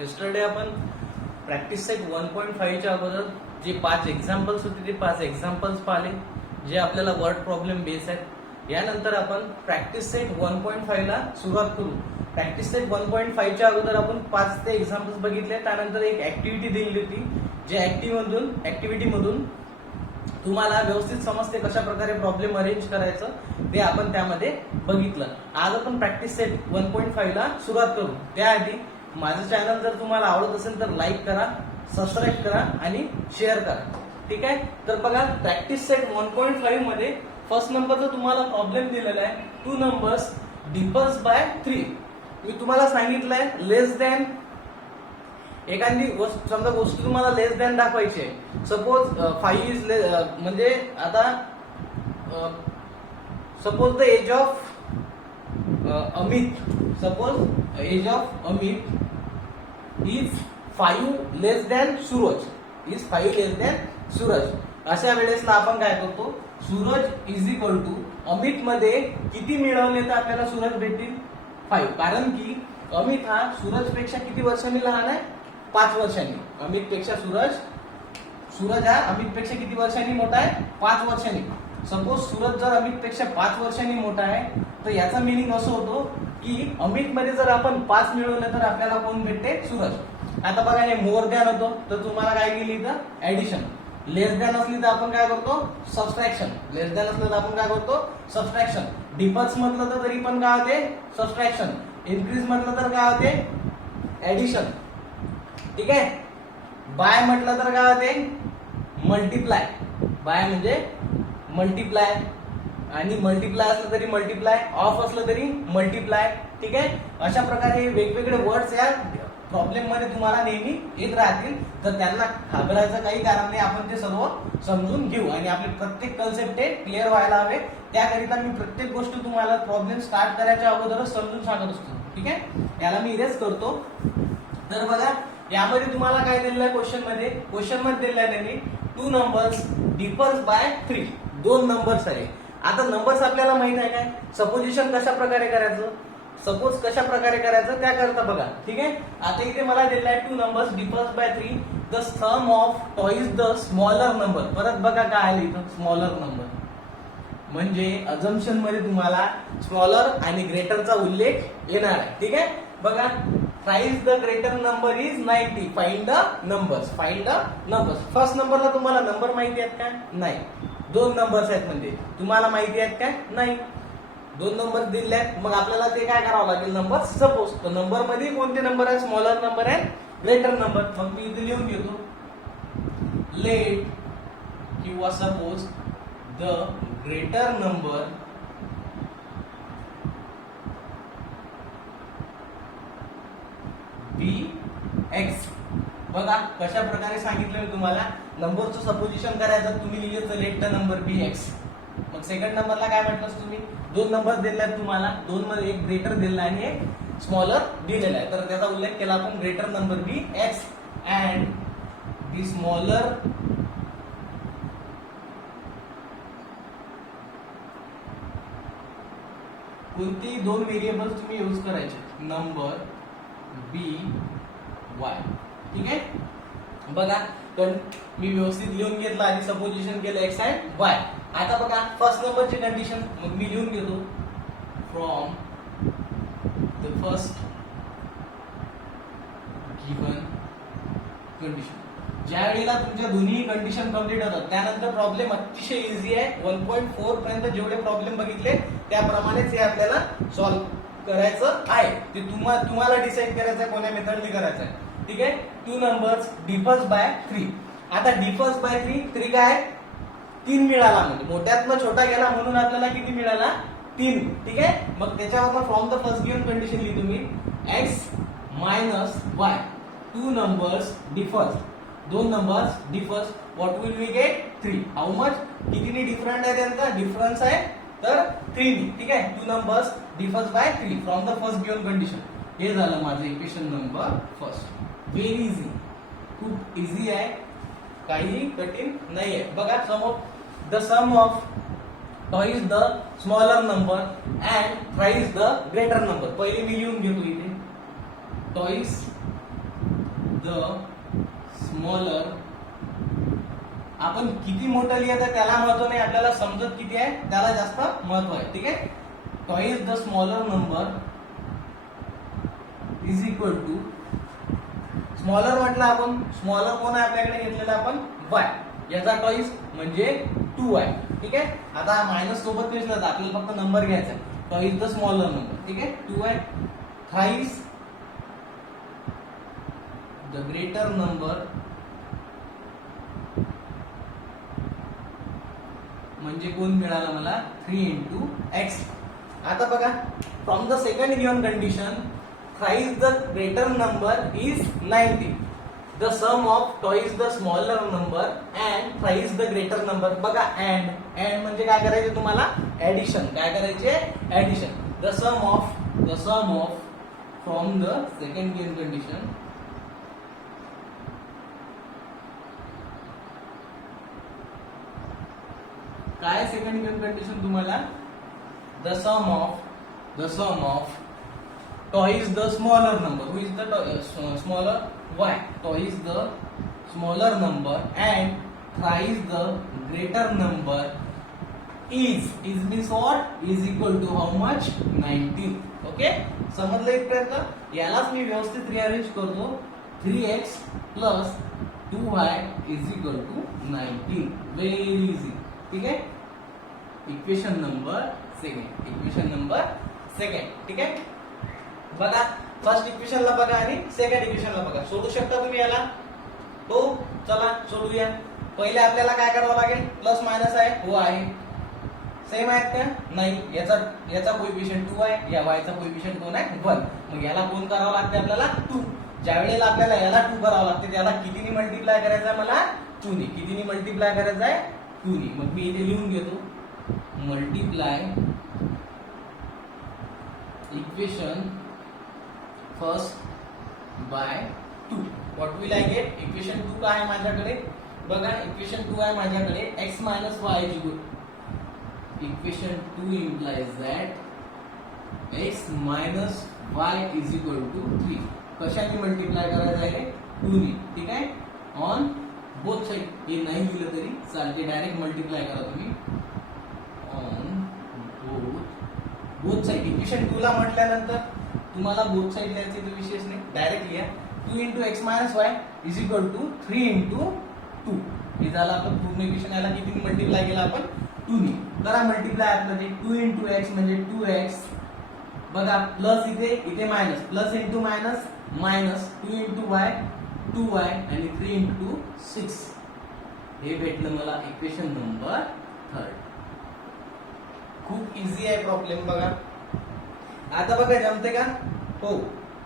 Yesterday आपण practice set 1.5 च्या अगोदर जे 5 एक्झाम्पल्स होते ते 5 एक्झाम्पल्स पाहिले जे आपल्याला वर्ड प्रॉब्लेम बेस आहेत. यानंतर आपण प्रॅक्टिस सेट 1.5 ला सुरुवात करू. प्रॅक्टिस सेट 1.5 च्या अगोदर आपण 5 ते एक्झाम्पल्स बघितले. त्यानंतर एक ऍक्टिव्हिटी दिली होती जे ऍक्टिव्हिटी मधून तुम्हाला व्यवस्थित समजते कशा प्रकारे प्रॉब्लेम अरेंज करायचं ते आपण त्यामध्ये बघितलं. आज आपण प्रॅक्टिस सेट 1.5 ला सुरुवात करू. त्याआधी माझं चॅनल जर तुम्हाला आवडत असेल तर लाईक करा, सबस्क्राईब करा आणि शेअर करा. ठीक आहे. तर बघा प्रॅक्टिस सेट 1.5 मध्ये फर्स्ट नंबरचा तुम्हाला प्रॉब्लेम दिलेला आहे. 2 नंबर्स डिफर्स बाय 3. मी तुम्हाला सांगितलंय लेस दॅन एखादी समजा गोष्ट तुम्हाला लेस दॅन दाखवायची आहे. सपोज 5 इज म्हणजे आता suppose the age of Amit is 5 less than Suraj. अशा वेळेसला आपण काय करतो, Suraj is equal to Amit मध्ये किती मिळवले तर आपल्याला सूरज भेटतील 5. कारण की अमित हा सूरज पेक्षा किती वर्षांनी लहान आहे, 5 वर्षांनी. अमित पेक्षा सूरज हा अमित पेक्षा किती वर्षांनी मोठा आहे, 5 वर्षांनी. सपोज सूरज जर अमित पेक्षा 5 वर्षांनी मोठा आहे तर याचा मिनिंग असं होतो की अमित मध्ये जर आपण 5 मिळवलं तर आपल्याला कोण भेटते, सूरज. आता बघा हे मोर दॅन होतं तर तुम्हाला काय केली इथं ऍडिशन. लेस दॅन असली तर आपण काय करतो, सबस्ट्रॅक्शन. लेस दॅन असलं तर आपण काय करतो, सबस्ट्रॅक्शन. डिफर्स म्हटलं तर तरी पण काय होते, सबस्ट्रॅक्शन. इन्क्रीज म्हटलं तर काय होते, ऍडिशन. ठीक आहे. बाय म्हटलं तर काय होते, मल्टिप्लाय. बाय म्हणजे मल्टिप्लाय, आणि मल्टिप्लाय असलं तरी मल्टिप्लाय, ऑफ असलं तरी मल्टिप्लाय. ठीक आहे. अशा प्रकारे वेगवेगळे वर्ड्स या प्रॉब्लेम मध्ये तुम्हाला नेहमी येत राहतील. तर त्यांना घाबरायचं काही कारण नाही. आपण ते सर्व समजून घेऊ आणि आपले प्रत्येक कन्सेप्ट हे क्लिअर व्हायला हवे. त्याकरिता मी प्रत्येक गोष्ट तुम्हाला प्रॉब्लेम स्टार्ट करायच्या अगोदरच समजून सांगत असतो. ठीक आहे. याला मी इरेज करतो. तर बघा यामध्ये तुम्हाला काय दिलेलं आहे, क्वेश्चन मध्ये दिलेलं आहे त्यांनी 2 नंबर्स डिफर्स बाय 3. 2 नंबर्स आहे. आता नंबर्स आपल्याला माहित आहे काय, सपोजिशन कशा प्रकारे करायचं, सपोज कशा प्रकारे करायचं त्याकरता बघा. ठीक आहे. आता इथे मला दिलेलं आहे 2 numbers differs by 3. The sum of twice the smaller number. परत बघा काय आलं इथं, स्मॉलर नंबर. म्हणजे अजम्पशन मध्ये तुम्हाला स्मॉलर आणि ग्रेटरचा उल्लेख येणार आहे. ठीक आहे. बघा thrice the greater number is 90. Find the numbers. First नंबरला तुम्हाला नंबर माहिती आहेत का, नाही. 2 नंबर्स आहेत म्हणजे तुम्हाला माहिती आहेत का, नाही. 2 नंबर दिले आहेत. मग आपल्याला ते काय करावं लागेल, नंबर. सपोज तर नंबर मध्ये कोणते नंबर आहे, स्मॉलर नंबर आहे, ग्रेटर नंबर. मग मी इथे लिहून घेतो, लेट किंवा suppose the greater number be x. बघा कशा प्रकारे सांगितलं मी तुम्हाला, नंबरचं सपोजिशन करायचं. तुम्ही लिहिलं let the number be x. मग सेकंड नंबरला काय म्हटलं तुम्ही, 2 नंबर दिले आहेत तुम्हाला. 2 मध्ये एक ग्रेटर दिलेला आहे आणि एक स्मॉलर दिलेला आहे. तर त्याचा उल्लेख केला आपण, greater number be x and be smaller कोणती 2 व्हेरिएबल्स तुम्ही यूज करायचे, नंबर बी वाय. ठीक आहे. बघा पण मी व्यवस्थित लिहून घेतलं आणि सपोजिशन केलं एक्स अँड वाय. आता बघा फर्स्ट नंबरची कंडिशन मग मी लिहून घेतो, from the first given condition. ज्या वेळेला तुमच्या दोन्ही कंडिशन कम्प्लीट होतात त्यानंतर प्रॉब्लेम अतिशय इझी आहे. 1.4 पर्यंत जेवढे प्रॉब्लेम बघितले त्याप्रमाणेच हे आपल्याला सॉल्व्ह करायचं आहे. ते तुम्हाला डिसाईड करायचं आहे कोण्या मेथडने करायचं आहे. ठीक आहे. 2 नंबर्स डिफर्स बाय 3. आता डिफर्स बाय 3 काय, 3 मिळाला म्हणजे मोठ्यातनं छोटा गेला म्हणून आपल्याला किती मिळाला, 3. ठीक आहे. मग त्याच्यावर from the first given condition लिहितो मी, x minus y. 2 numbers differs. 2 numbers differs. What will we get, 3. How much, कितीनी डिफरंट आहे त्यांचा, डिफरन्स आहे तर 3. ठीक आहे. 2 numbers differs by 3 from the first given condition. हे झालं माझं equation number first. Very easy, खूप इझी आहे, काही कठीण नाहीये. बघा the sum of twice the smaller number and thrice the greater number. पहिले मी लिहून घेतो इथे, टॉईस द स्मॉलर, आपण किती मोठं लिहितं त्याला महत्व नाही, आपल्याला समजत किती आहे त्याला जास्त महत्व आहे. ठीक आहे. Twice the smaller number is equal to, smaller म्हटलं आपण, स्मॉलर कोण आहे आपल्याकडे घेतलेला आपण y, याचा ट्वाइस म्हणजे 2y. ठीक आहे. आता मायनस सोबत घेतलं तर आपल्याला फक्त नंबर घ्यायचा आहे. Twice the smaller number. ठीक आहे. 2y thrice the greater number म्हणजे कोण मिळाला मला 3 into x. आता बघा, from the second given condition thrice the greater number is 19. The sum of twice the smaller number and thrice the greater number. बघा and म्हणजे काय करायचे तुम्हाला, ऍडिशन. काय करायचे, addition. The sum of from the second given condition काय second given condition तुम्हाला, the sum of twice the smaller number, who is the smaller y, twice the smaller number and thrice the greater number is means what, is equal to how much, 19. Okay, समजलं इथपर्यंत. यालाच मी व्यवस्थित rearrange करतो. 3x plus 2y is equal to 19. Very easy. ठीक आहे. Equation number second. ठीक आहे. बघा, फर्स्ट इक्वेशनला बघा आणि सेकंड इक्वेशनला बघा. सोडू शकता तुम्ही याला. हो, चला सोडूया. पहिले आपल्याला काय करावं लागेल, प्लस मायनस आहे, हो आहे, सेम आहेत का नाही, याचा कोएफिशिएंट 2 आहे, या वायचा कोएफिशिएंट कोण आहे 1. मग याला कोण करावं लागते आपल्याला 2. ज्या वेळेला आपल्याला याला 2 करावं लागते त्याला कितीने मल्टिप्लाय करायचं आहे, मला 2 ने. कितीने मल्टिप्लाय करायचं आहे, 2 ने. मग मी इथे लिहून घेतो, multiply equation first bye 2. What will I get, equation 2 काय आहे माझ्याकडे, बघा इक्वेशन 2 आहे माझ्याकडे x minus y is equal. Equation 2 implies that x minus y is equal to 3. कशाने मल्टिप्लाय करायचं आहे, 2 ने. ठीक आहे. On both side. हे नाही दिलं तरी चालते, डायरेक्ट मल्टिप्लाय करा तुम्ही ऑन बोथ साइड. इक्वेशन 2 ला म्हटल्यानंतर तुम्हाला बोथ साइड लिहायचे तो विशेष नाही, डायरेक्ट लिहा 2 into x minus y is equal to 3 into 2. हे झालं आपण पूर्ण इक्वेशन. याला किती मल्टिप्लाय केला आपण, 2 ने. करा मल्टिप्लाय आतमध्ये, 2 into x म्हणजे 2x. बघा प्लस इथे minus, plus into minus minus, 2 into y 2y आणि 3 into 6. हे भेटलं मला इक्वेशन नंबर 3. खूप इझी आहे प्रॉब्लेम. बघा आता बघा जमते का, हो.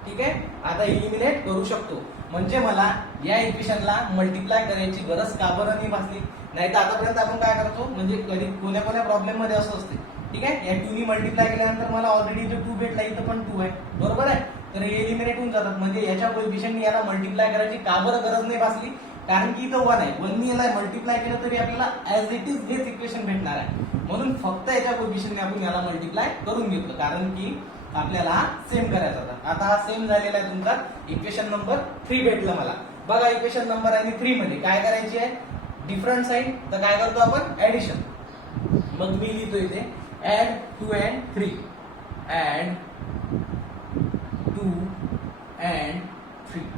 ठीक आहे. आता इलिमिनेट करू शकतो. म्हणजे मला या इक्वेशनला मल्टिप्लाय करायची गरज का बरं नाही भासली. नाही तर आतापर्यंत आपण काय करतो, म्हणजे कधी कोण्या प्रॉब्लेम मध्ये असं असते. ठीक आहे. या 2 ने मल्टिप्लाय केल्यानंतर मला ऑलरेडी जो 2 भेटला इथं पण 2 आहे, बरोबर आहे. तर हे एलिमिनेट होऊन जातात. म्हणजे याच्या कोएफिशिएंटने याला मल्टिप्लाय करायची का बरं गरज नाही भासली, कारण की इथं 1 आहे. 1 ने याला मल्टिप्लाय केलं तरी आपल्याला ऍज इट इज हेच इक्वेशन भेटणार आहे. म्हणून फक्त याच्या कोएफिशिएंटने आपण याला मल्टिप्लाय करून घेतलं, कारण की आपल्याला हा सेम करायचा होता. आता हा सेम झालेला आहे तुमचा. इक्वेशन नंबर 3 भेटलं मला. बघा इक्वेशन नंबर आणि 3 मध्ये काय करायची आहे, डिफरंट साईड. तर काय करतो आपण, ऍडिशन. मग मी लिहितो इथे add 2 and 3, add 2 and 3,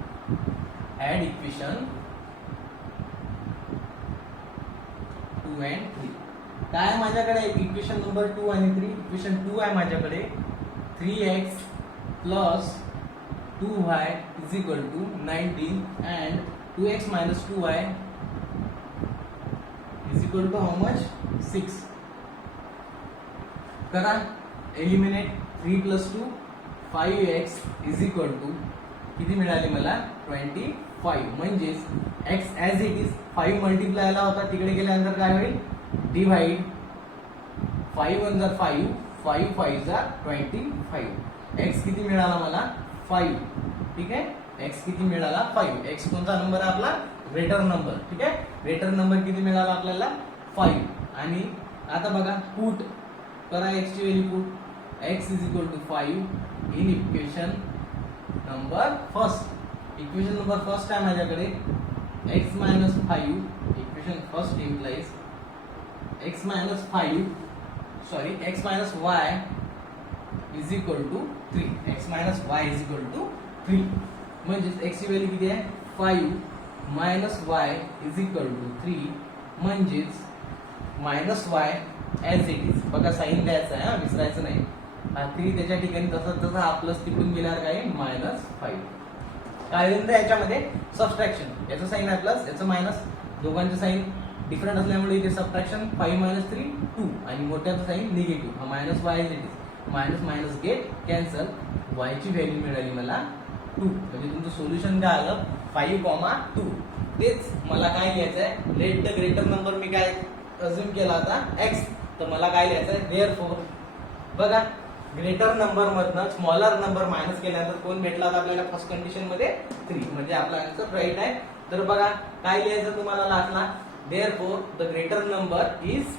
add equation 2 and 3. काय माझ्याकडे इक्वेशन नंबर 2 आणि 3. इक्वेशन 2 आहे माझ्याकडे 3x plus 2y is equal to 19 and 2x minus 2y is equal to how much, 6. करा eliminate. 3 plus 2 5x is equal to किती मिळाले मला, 25. म्हणजेच x as it is 5 multiply आला होता, तिकडे गेल्यानंतर काय होईल, डिवाइड. 5 1 जा 5, 5 5 जा 25. x किती मिळाला मला, 5. ठीक आहे. x किती मिळाला, 5. x कोणता नंबर आहे आपला, ग्रेटर नंबर. ठीक आहे. ग्रेटर नंबर किती मिळाला आपल्याला, 5. आणि आता बघा पुट करा x ची value put. x is equal to 5 in equation number first. Equation number first आहे माझ्याकडे x minus 5 equation first implies x minus 5 sorry x minus y is equal to 3 x minus y is equal to 3 म्हणजे x ची value किती आहे 5 minus y is equal to 3 म्हणजेच minus y as it is बघा sign द्यायचं आहे हा विसरायचं नाही हा 3 त्याच्या ठिकाणी तसं हा प्लस तिकडून गेल्यावर काय मायनस 5 काय होईल याच्यामध्ये सबट्रॅक्शन याचं साइन आहे प्लस याचं मायनस दोघांचं साइन डिफरंट असल्यामुळे इथे सबट्रॅक्शन 5 मायनस 3 2 आणि मोठ्याचं साइन निगेटिव्ह हा minus y is it is minus minus get cancel y ची व्हॅल्यू मिळाली मला 2 म्हणजे तुमचं सोल्युशन काय आलं 5, 2 तेच मला काय लिहायचं आहे लेट द ग्रेटर नंबर मी काय अज्युम केला होता x तर मला काय लिहायचं आहे देअरफॉर बघा ग्रेटर नंबर मधनं स्मॉलर नंबर मायनस केल्यानंतर कोण भेटला होता आपल्याला फर्स्ट कंडिशन मध्ये 3 म्हणजे आपला आन्सर राईट आहे तर बघा काय लिहायचं तुम्हाला लास्टला therefore the greater number is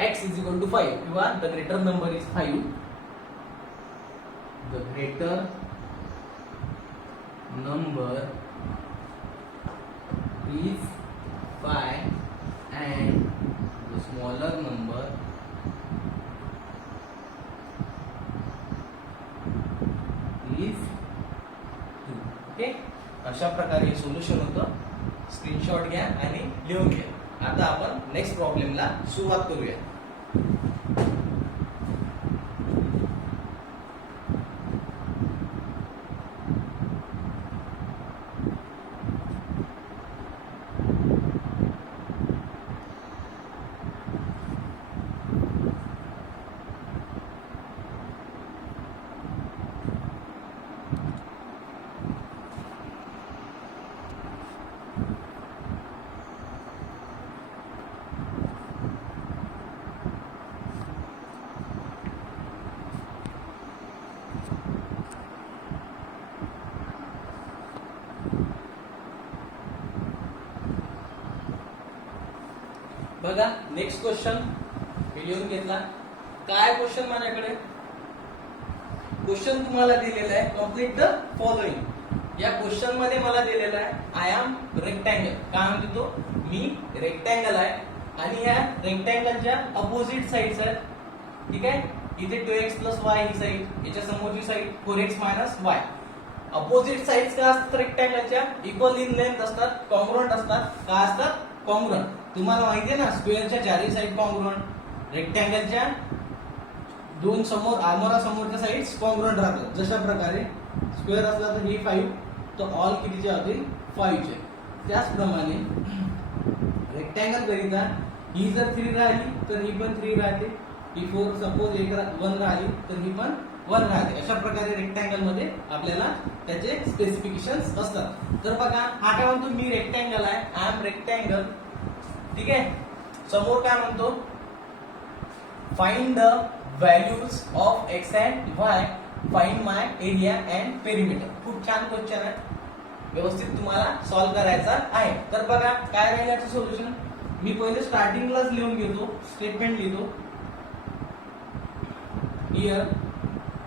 x is equal to 5 किंवा the greater number is 5 the greater number is 5 and the smaller number is 2 okay अशा प्रकारे सोल्युशन होतं स्क्रीनशॉट घ्या आणि लिहून घ्या आता आपण नेक्स्ट प्रॉब्लेमला सुरुवात करूया बघा नेक्स्ट क्वेश्चन मी लिहून घेतला काय क्वेश्चन माझ्याकडे क्वेश्चन तुम्हाला दिलेला आहे कम्प्लीट द फॉलोइंग या क्वेश्चन मध्ये मला दिलेला आहे आय एम रेक्टँगल काय म्हणतो तो मी रेक्टँगल आहे आणि ह्या रेक्टँगलच्या अपोजिट साइड्स आहेत ठीक आहे इथे 2x plus y ही साइड याच्या समोरची side 4x minus y opposite sides काय असतात रेक्टँगलच्या इक्वल इन लेंथ असतात कॉन्ग्रुएंट असतात काय असतात कॉन्ग्रुएंट तुम्हाला माहिती आहे ना स्क्वेअरच्या चारही साइड कॉन्ग्रुएंट रेक्टँगलच्या दोन समोर आमोरा समोरच्या साइड्स कॉन्ग्रुएंट राहतात जशा प्रकारे स्क्वेअर असला तर ही 5 तर ऑल कितीचे होतील 5 चे त्याचप्रमाणे रेक्टँगल करिता ही जर 3 राहिली तर ही पण 3 राहते ही 4 सपोज 1 राहिली तर ही पण 1 राहते अशा प्रकारे रेक्टँगल मध्ये आपल्याला त्याचे स्पेसिफिकेशन्स असतात तर बघा हा काय म्हणतो मी रेक्टँगल आहे आय एम रेक्टँगल ठीक आहे समोर काय म्हणतो find the values of x and y find my area and perimeter खूप छान क्वेश्चन आहे व्यवस्थित तुम्हाला सॉल्व्ह करायचा आहे तर बघा काय राहील याचं सोल्युशन मी पहिले स्टार्टिंगलाच लिहून घेतो स्टेटमेंट लिहितो here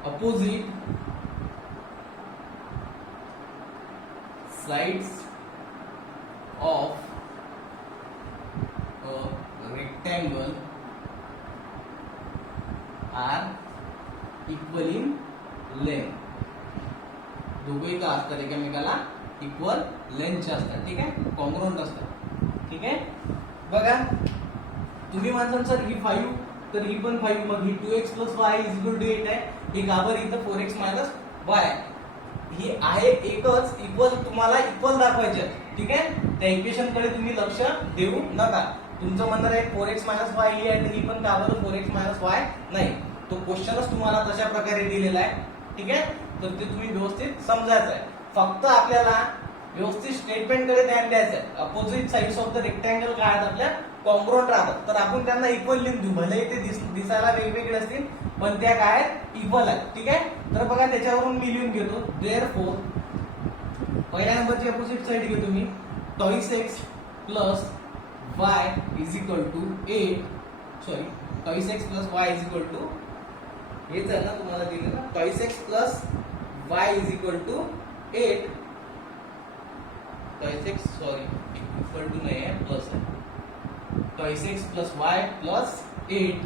opposite sides of a rectangle are equal in length दोघेही का असतात एकमेकाला इक्वल लेंथचे असतात ठीक आहे कॉन्ग्रुएंट असतात ठीक आहे बघा तुम्ही म्हणता सर ही 5 तर ही पण 5 मग ही 2x plus y is equal to 8 आहे हे गावर इथं 4x minus y ही आहे एकच इक्वल तुम्हाला इक्वल दाखवायचे ठीक आहे त्या इक्वेशन कडे तुम्ही लक्ष देऊ नका तुमचं म्हणणं आहे 4x minus y ही आहे तर ही पण गावर 4x minus y नाही तो क्वेश्चनच तुम्हाला तशा प्रकारे दिलेला आहे ठीक आहे तर ते तुम्ही व्यवस्थित समजायचं आहे फक्त आपल्याला व्यवस्थित स्टेटमेंट कडे ध्यान द्यायचं आहे opposite sides of the rectangle काय आहेत आपल्या कॉन्ग्रुएंट राहतात तर आपण त्यांना इक्वल लिहून देऊ भले ते दिसायला वेगवेगळे असतील पण त्या काय आहेत इक्वल आहेत ठीक आहे तर बघा त्याच्यावरून मी लिहून घेतो देअरफॉर पहिल्या नंबरची अपोजिट साइड घेतो मी twice x plus y is equal to 8 sorry twice x plus y is equal to हेच आहे ना तुम्हाला दिलेलं twice x plus y is equal to 8 twice x sorry equal to नहीं है प्लस है twice x plus y plus 8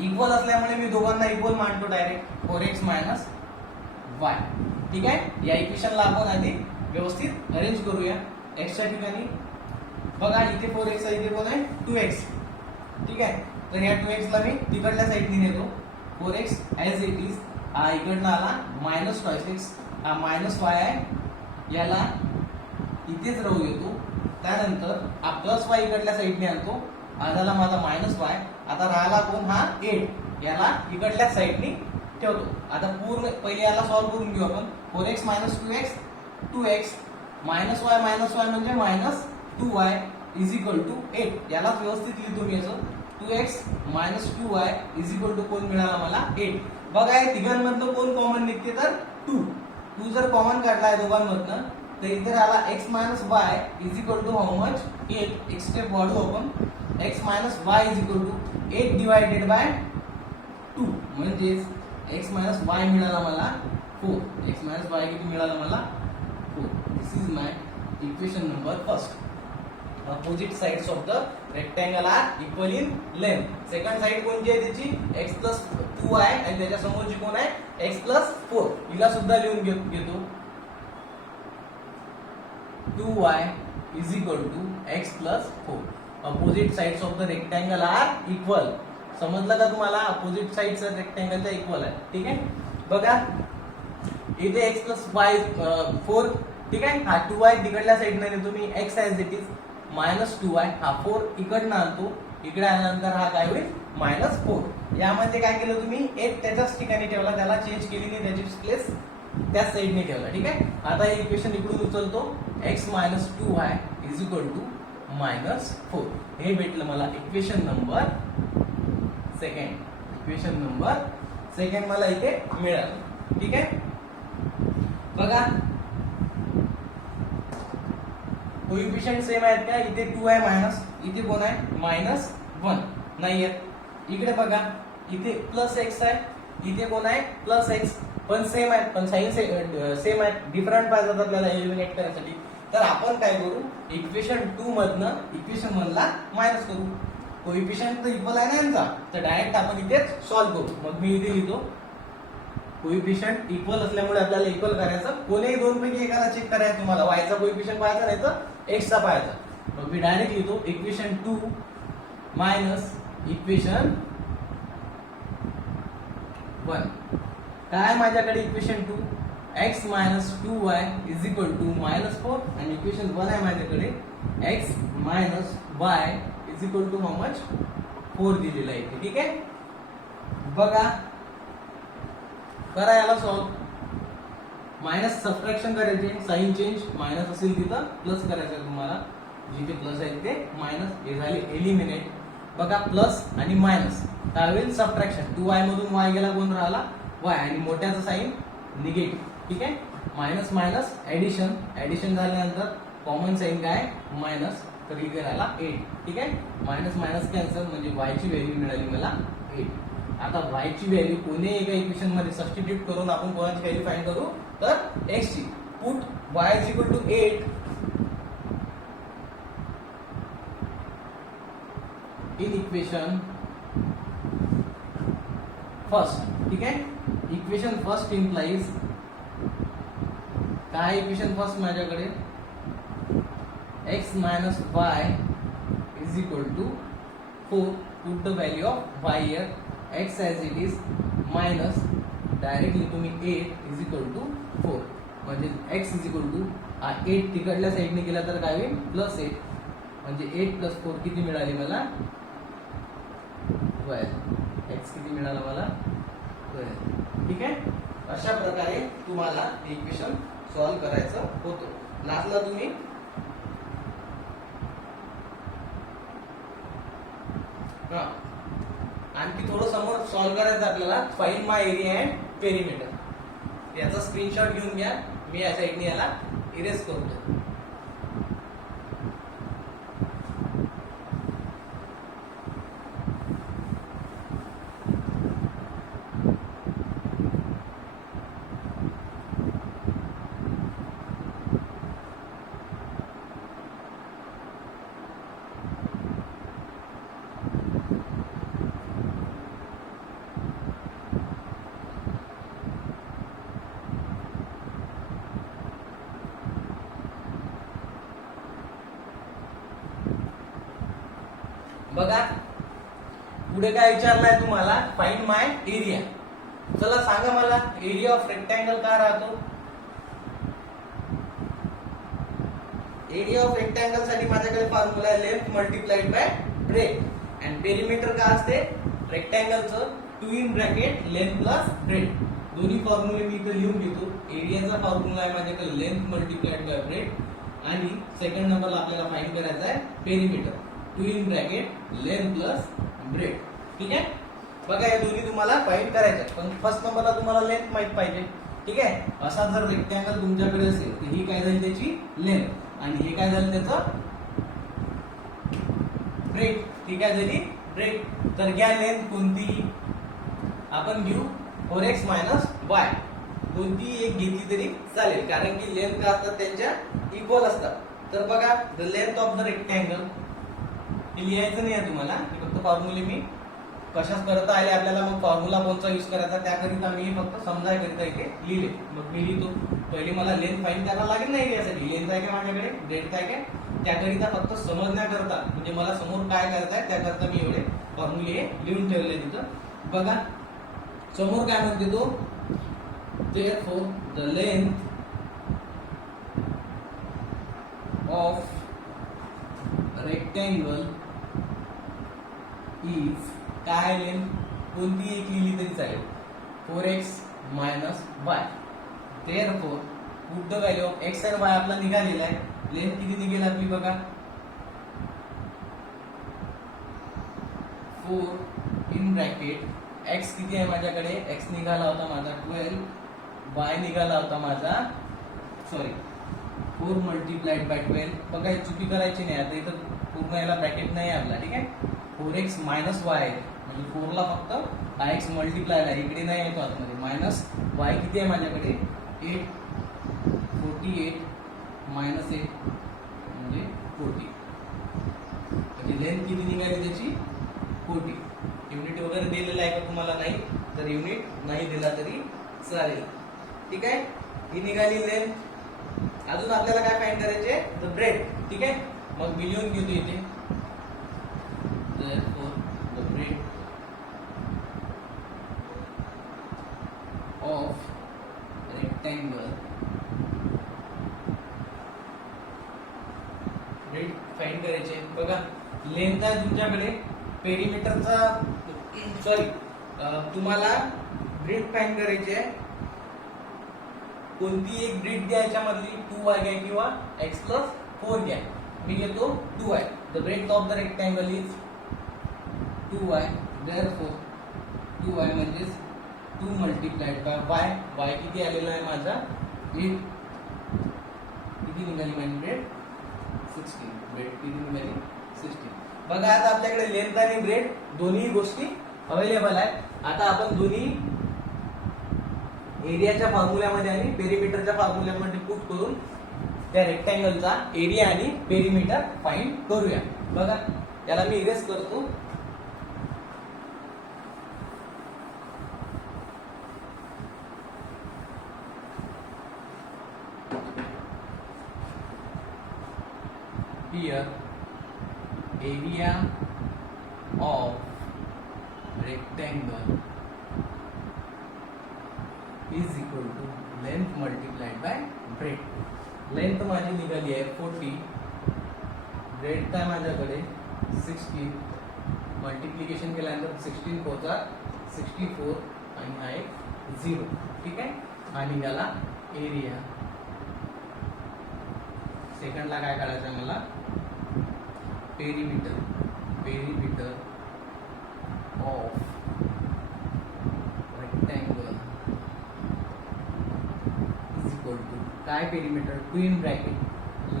equal असल्यामुळे मी दोघांना इक्वल मानतो डायरेक्ट 4x मायनस वाय ठीक आहे या इक्वेशनला आपण आधी व्यवस्थित अरेंज करूया एक्सच्या ठिकाणी बघा इथे 4x आहे इथे कोण आहे 2x ठीक आहे तर या 2x ला मी तिकडल्या साईडने नेतो 4x ऍज इट इज हा इकडनं आला मायनस टॉइस एक्स हा मायनस वाय आहे याला इथेच राहू येतो त्यानंतर हा प्लस वाय इकडल्या साईडने आणतो हा झाला माझा मायनस वाय आता राहिला कोण हा 8 याला इकडल्या साईडने ठेवतो आता पूर्ण पहिले याला सॉल्व्ह करून घेऊ आपण 4x minus 2x minus y म्हणजे minus 2y is equal to 8 याला व्यवस्थित लिहितो मी याचं 2x minus 2y is equal to कोण मिळाला मला 8 बघा या तिघांमधनं कोण कॉमन निघते तर 2 जर कॉमन काढला आहे दोघांमधनं तर इथे आला x minus y is equal to how much 8 एक स्टेप वाढू आपण x minus y is equal to 8 divided by 2 म्हणजेच x मायनस y मिळाला मला 4 x मायनस y किती मिळाला मला 4 this is my equation number first opposite sides of the rectangle are equal in length second side कोणती आहे त्याची x plus 2y आणि त्याच्या समोरची कोण आहे x plus 4 हिला सुद्धा लिहून घेतो 2y is equal to x plus 4 opposite sides of the rectangle are equal समजलं का तुम्हाला opposite sides रेक्टँगलच्या इक्वल आहे ठीक आहे बघा इथे x plus y 4 ठीक आहे हा 2y तिकडल्या साईडने नेतो मी x as it is minus 2y हा 4 इकडनं आणतो इकडे आल्यानंतर हा काय होईल मायनस 4 यामध्ये काय केलं तुम्ही एक त्याच्याच ठिकाणी ठेवला त्याला चेंज केली नाही त्याची प्लेस त्याच साईडने ठेवला ठीक आहे आता हे इक्वेशन इकडून उचलतो x minus 2y is equal to minus 4 हे भेटलं मला इक्वेशन नंबर सेकंड मला इथे मिळालं ठीक आहे बघा कोइफिशिएंट सेम आहेत का इथे 2 आहे मायनस इथे कोण आहे मायनस 1 नाही आहे इकडे बघा इथे प्लस x आहे इथे कोण आहे प्लस x पण सेम आहेत पण साइन सेम आहेत डिफरंट पाहिजे आपल्याला एलिमिनेट करण्यासाठी तर आपण काय करू इक्वेशन 2 मधनं इक्वेशन 1 ला मायनस करू कोइफिशिएंट तर इक्वल आहे ना यांचा तर डायरेक्ट आपण इथेच सॉल्व्ह करू मग मी इथे लिहितो कोइफिशिएंट इक्वल असल्यामुळे आपल्याला इक्वल करायचं कोणीही दोन पैकी एकाला चेक करायचं तुम्हाला y चा कोइफिशिएंट पाहायचा नाही तर x चा पाहायचा मग मी डायरेक्ट लिहितो इक्वेशन 2 मायनस इक्वेशन 1 काय माझ्याकडे equation 2 x minus 2y is equal to minus 4 आणि इक्वेशन 1 आहे माझ्याकडे x minus y is equal to how much 4 दिलेला आहे ठीक आहे बघा करा याला सॉल्व मायनस सबट्रॅक्शन करायचे साइन चेंज मायनस असेल तिथं प्लस करायचं तुम्हाला जिथे प्लस आहे तिथे मायनस हे झाले एलिमिनेट बघा प्लस आणि मायनस काय होईल सबट्रॅक्शन 2y मधून y गेला कोण राहिला y आणि मोठ्याचं साइन निगेटिव्ह ठीक आहे मायनस मायनस ऍडिशन झाल्यानंतर कॉमन साइन काय मायनस तर इथे राहिला 8 ठीक आहे मायनस मायनस कॅन्सल म्हणजे y ची व्हॅल्यू मिळाली मला 8 आता y ची व्हॅल्यू कोणत्याही एका इक्वेशन मध्ये सबस्टिट्यूट करून आपण कोणाची व्हॅल्यू फाइंड करू तर x ची put y is equal to 8 in equation first ठीक आहे इक्वेशन फर्स्ट इम्प्लाइज काय इक्वेशन फर्स्ट माझ्याकडे x minus y is equal to 4 put the value of y here x as it is minus directly तुम्ही 8 is equal to 4 म्हणजे x is equal to 8 तिकडल्या साईडने गेला तर काय होईल प्लस 8 म्हणजे 8 प्लस 4 किती मिळाली मला 12 x किती मिळाला मला 12 ठीक आहे अशा प्रकारे तुम्हाला इक्वेशन सॉल्व करायचं होतं लास्टला तुम्ही आणखी थोडं समोर सॉल्व करायचं आपल्याला find my area and perimeter याचा स्क्रीनशॉट घेऊन घ्या मी या साईडने याला इरेज करतो बघा पुढे काय विचारलंय तुम्हाला, फाइंड माय एरिया. चला सांगा मला एरिया ऑफ रेक्टँगल काय राहतो. एरिया ऑफ रेक्टँगल साठी माझ्याकडे फॉर्म्युला आहे length multiplied by breath and perimeter काय असते रेक्टँगलचं 2 in bracket length plus breath. दोन्ही फॉर्म्युले मी इथे लिहून घेतो. एरियाचा फॉर्म्युला आहे माझ्याकडे लेंथ मल्टिप्लाइड बाय ब्रेथ आणि सेकंड नंबरला आपल्याला फाइंड करायचा आहे perimeter 2 in bracket length plus breadth. ठीक आहे. बघा हे दोन्ही तुम्हाला फाइंड करायचे आहे, पण फर्स्ट नंबरला तुम्हाला लेंथ माहित पाहिजे. ठीक आहे. असा जर रेक्टँगल तुमच्याकडे असेल तर ही काय झाली त्याची लेंथ आणि हे काय झालं त्याचं ब्रेथ. ठीक आहे झाली ब्रेथ. तर घ्या लेंथ कोणती आपण घेऊ 4x मायनस y. कोणती एक घेतली तरी चालेल कारण की लेंथ काय असतात त्यांच्या इक्वल असतात. तर बघा the length of the rectangle हे लिहायचं नाही आहे तुम्हाला, फक्त फॉर्म्युले मी कशाच करता आले आपल्याला, मग फॉर्म्युला कोणता यूज करायचा त्याकरिता मी फक्त समजायकरिता इथे लिहिले. मग मी लिहितो पहिले मला लेंथ फाइंड करायला लागेल नाही यासाठी. लेंथ आहे का माझ्याकडे ब्रेथ आहे का, त्याकरिता फक्त समजण्याकरता म्हणजे मला समोर काय करायचं आहे त्याकरता मी एवढे फॉर्म्युले लिहून ठेवले तिथं. बघा समोर काय म्हणते तो, therefore the length of rectangle is काय लेंथ कोणती एक लिहिली तरी चालेल 4x minus y. therefore put the value of x and y आपला निघालेला आहे. लेंथ किती निघेल आपली बघा 4 इन ब्रॅकेट x किती आहे माझ्याकडे, x निघाला होता माझा 12, y निघाला होता माझा 4 मल्टिप्लाइड बाय 12. बघा हे चुकी करायची नाही. आता इथं पूर्ण याला ब्रॅकेट नाही आपला. ठीक आहे. 4x मायनस y आहे म्हणजे 4 ला फक्त x मल्टिप्लाय आहे, इकडे नाही येतो आतमध्ये. मायनस y किती आहे माझ्याकडे 8, 48 मायनस 8 म्हणजे 40. म्हणजे लेंथ किती निघाली त्याची 40. युनिट वगैरे दिलेला आहे का तुम्हाला, नाही तर युनिट नाही दिला तरी चालेल. ठीक आहे. ही निघाली लेंथ. अजून आपल्याला काय फाइंड करायचे द ब्रेथ. ठीक आहे. मग मी लिहून घेतो इथे therefore the breadth of rectangle breadth find करायचे. बघा लेंथ आहे तुमच्याकडे, पेरिमीटरचा सॉरी तुम्हाला ब्रेथ फाइंड करायची आहे. कोणती एक ब्रेथ घ्या याच्यामधली 2y घ्या किंवा x प्लस 4 घ्या. मी घेतो 2y. The breadth of the rectangle is 2y. therefore 2y म्हणजे 2 मल्टिप्लाइड बाय y. y किती आलेला आहे माझा 8. किती निघाली माझी ब्रेथ 16. ब्रेथ किती निघाली 16. बघा आता आपल्याकडे लेंथ आणि ब्रेथ दोन्ही गोष्टी अवेलेबल आहेत. आता आपण दोन्ही एरियाच्या फॉर्म्युल्यामध्ये आणि पेरिमीटरच्या फॉर्म्युल्यामध्ये पुट करून त्या रेक्टँगलचा एरिया आणि पेरिमीटर फाइंड करूया. बघा त्याला मी इरेज करतो. Here area of rectangle is equal to length multiplied by breadth. Length माझी निघाली आहे 40, ब्रेथ आहे माझ्याकडे 16. मल्टिप्लिकेशन केल्यानंतर 16 होता 64 आणि हा एक 0. ठीक आहे. आणि याला एरिया सेकंडला काय काढायचं मला perimeter of rectangle is equal to काय perimeter 2 in bracket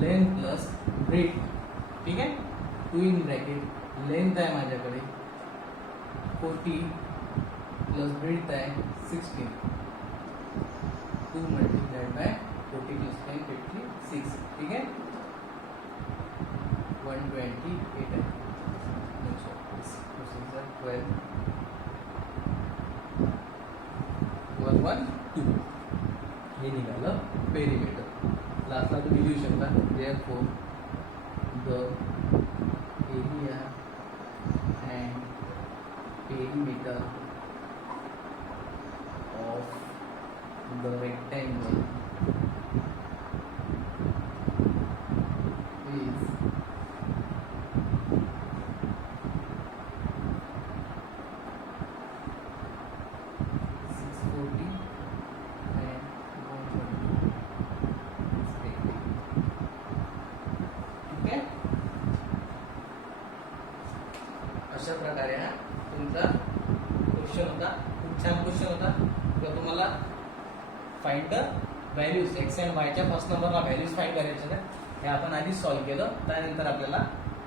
length plus breadth. ठीक आहे. 2 इन ब्रॅकेट लेंथ आहे माझ्याकडे 40 प्लस ब्रेथ आहे 16. 2 मल्टिप्लाइड बाय 40 प्लस 10 56. ठीक आहे. 128 आहे. 12 1 2 हे निघालं पेरिमीटर. लास्टला तुम्ही लिहू शकता therefore the area perimeter of the rectangle is 640 and 120 respectively. ठीक आहे, अशा प्रकारे हा तुमचा क्वेश्चन होता. खूप छान क्वेश्चन होता. तर तुम्हाला find the values x and वायच्या फर्स्ट नंबरला व्हॅल्यूज फाइंड करायचे आहेत. हे आपण आधी सॉल्व्ह केलं. त्यानंतर आपल्याला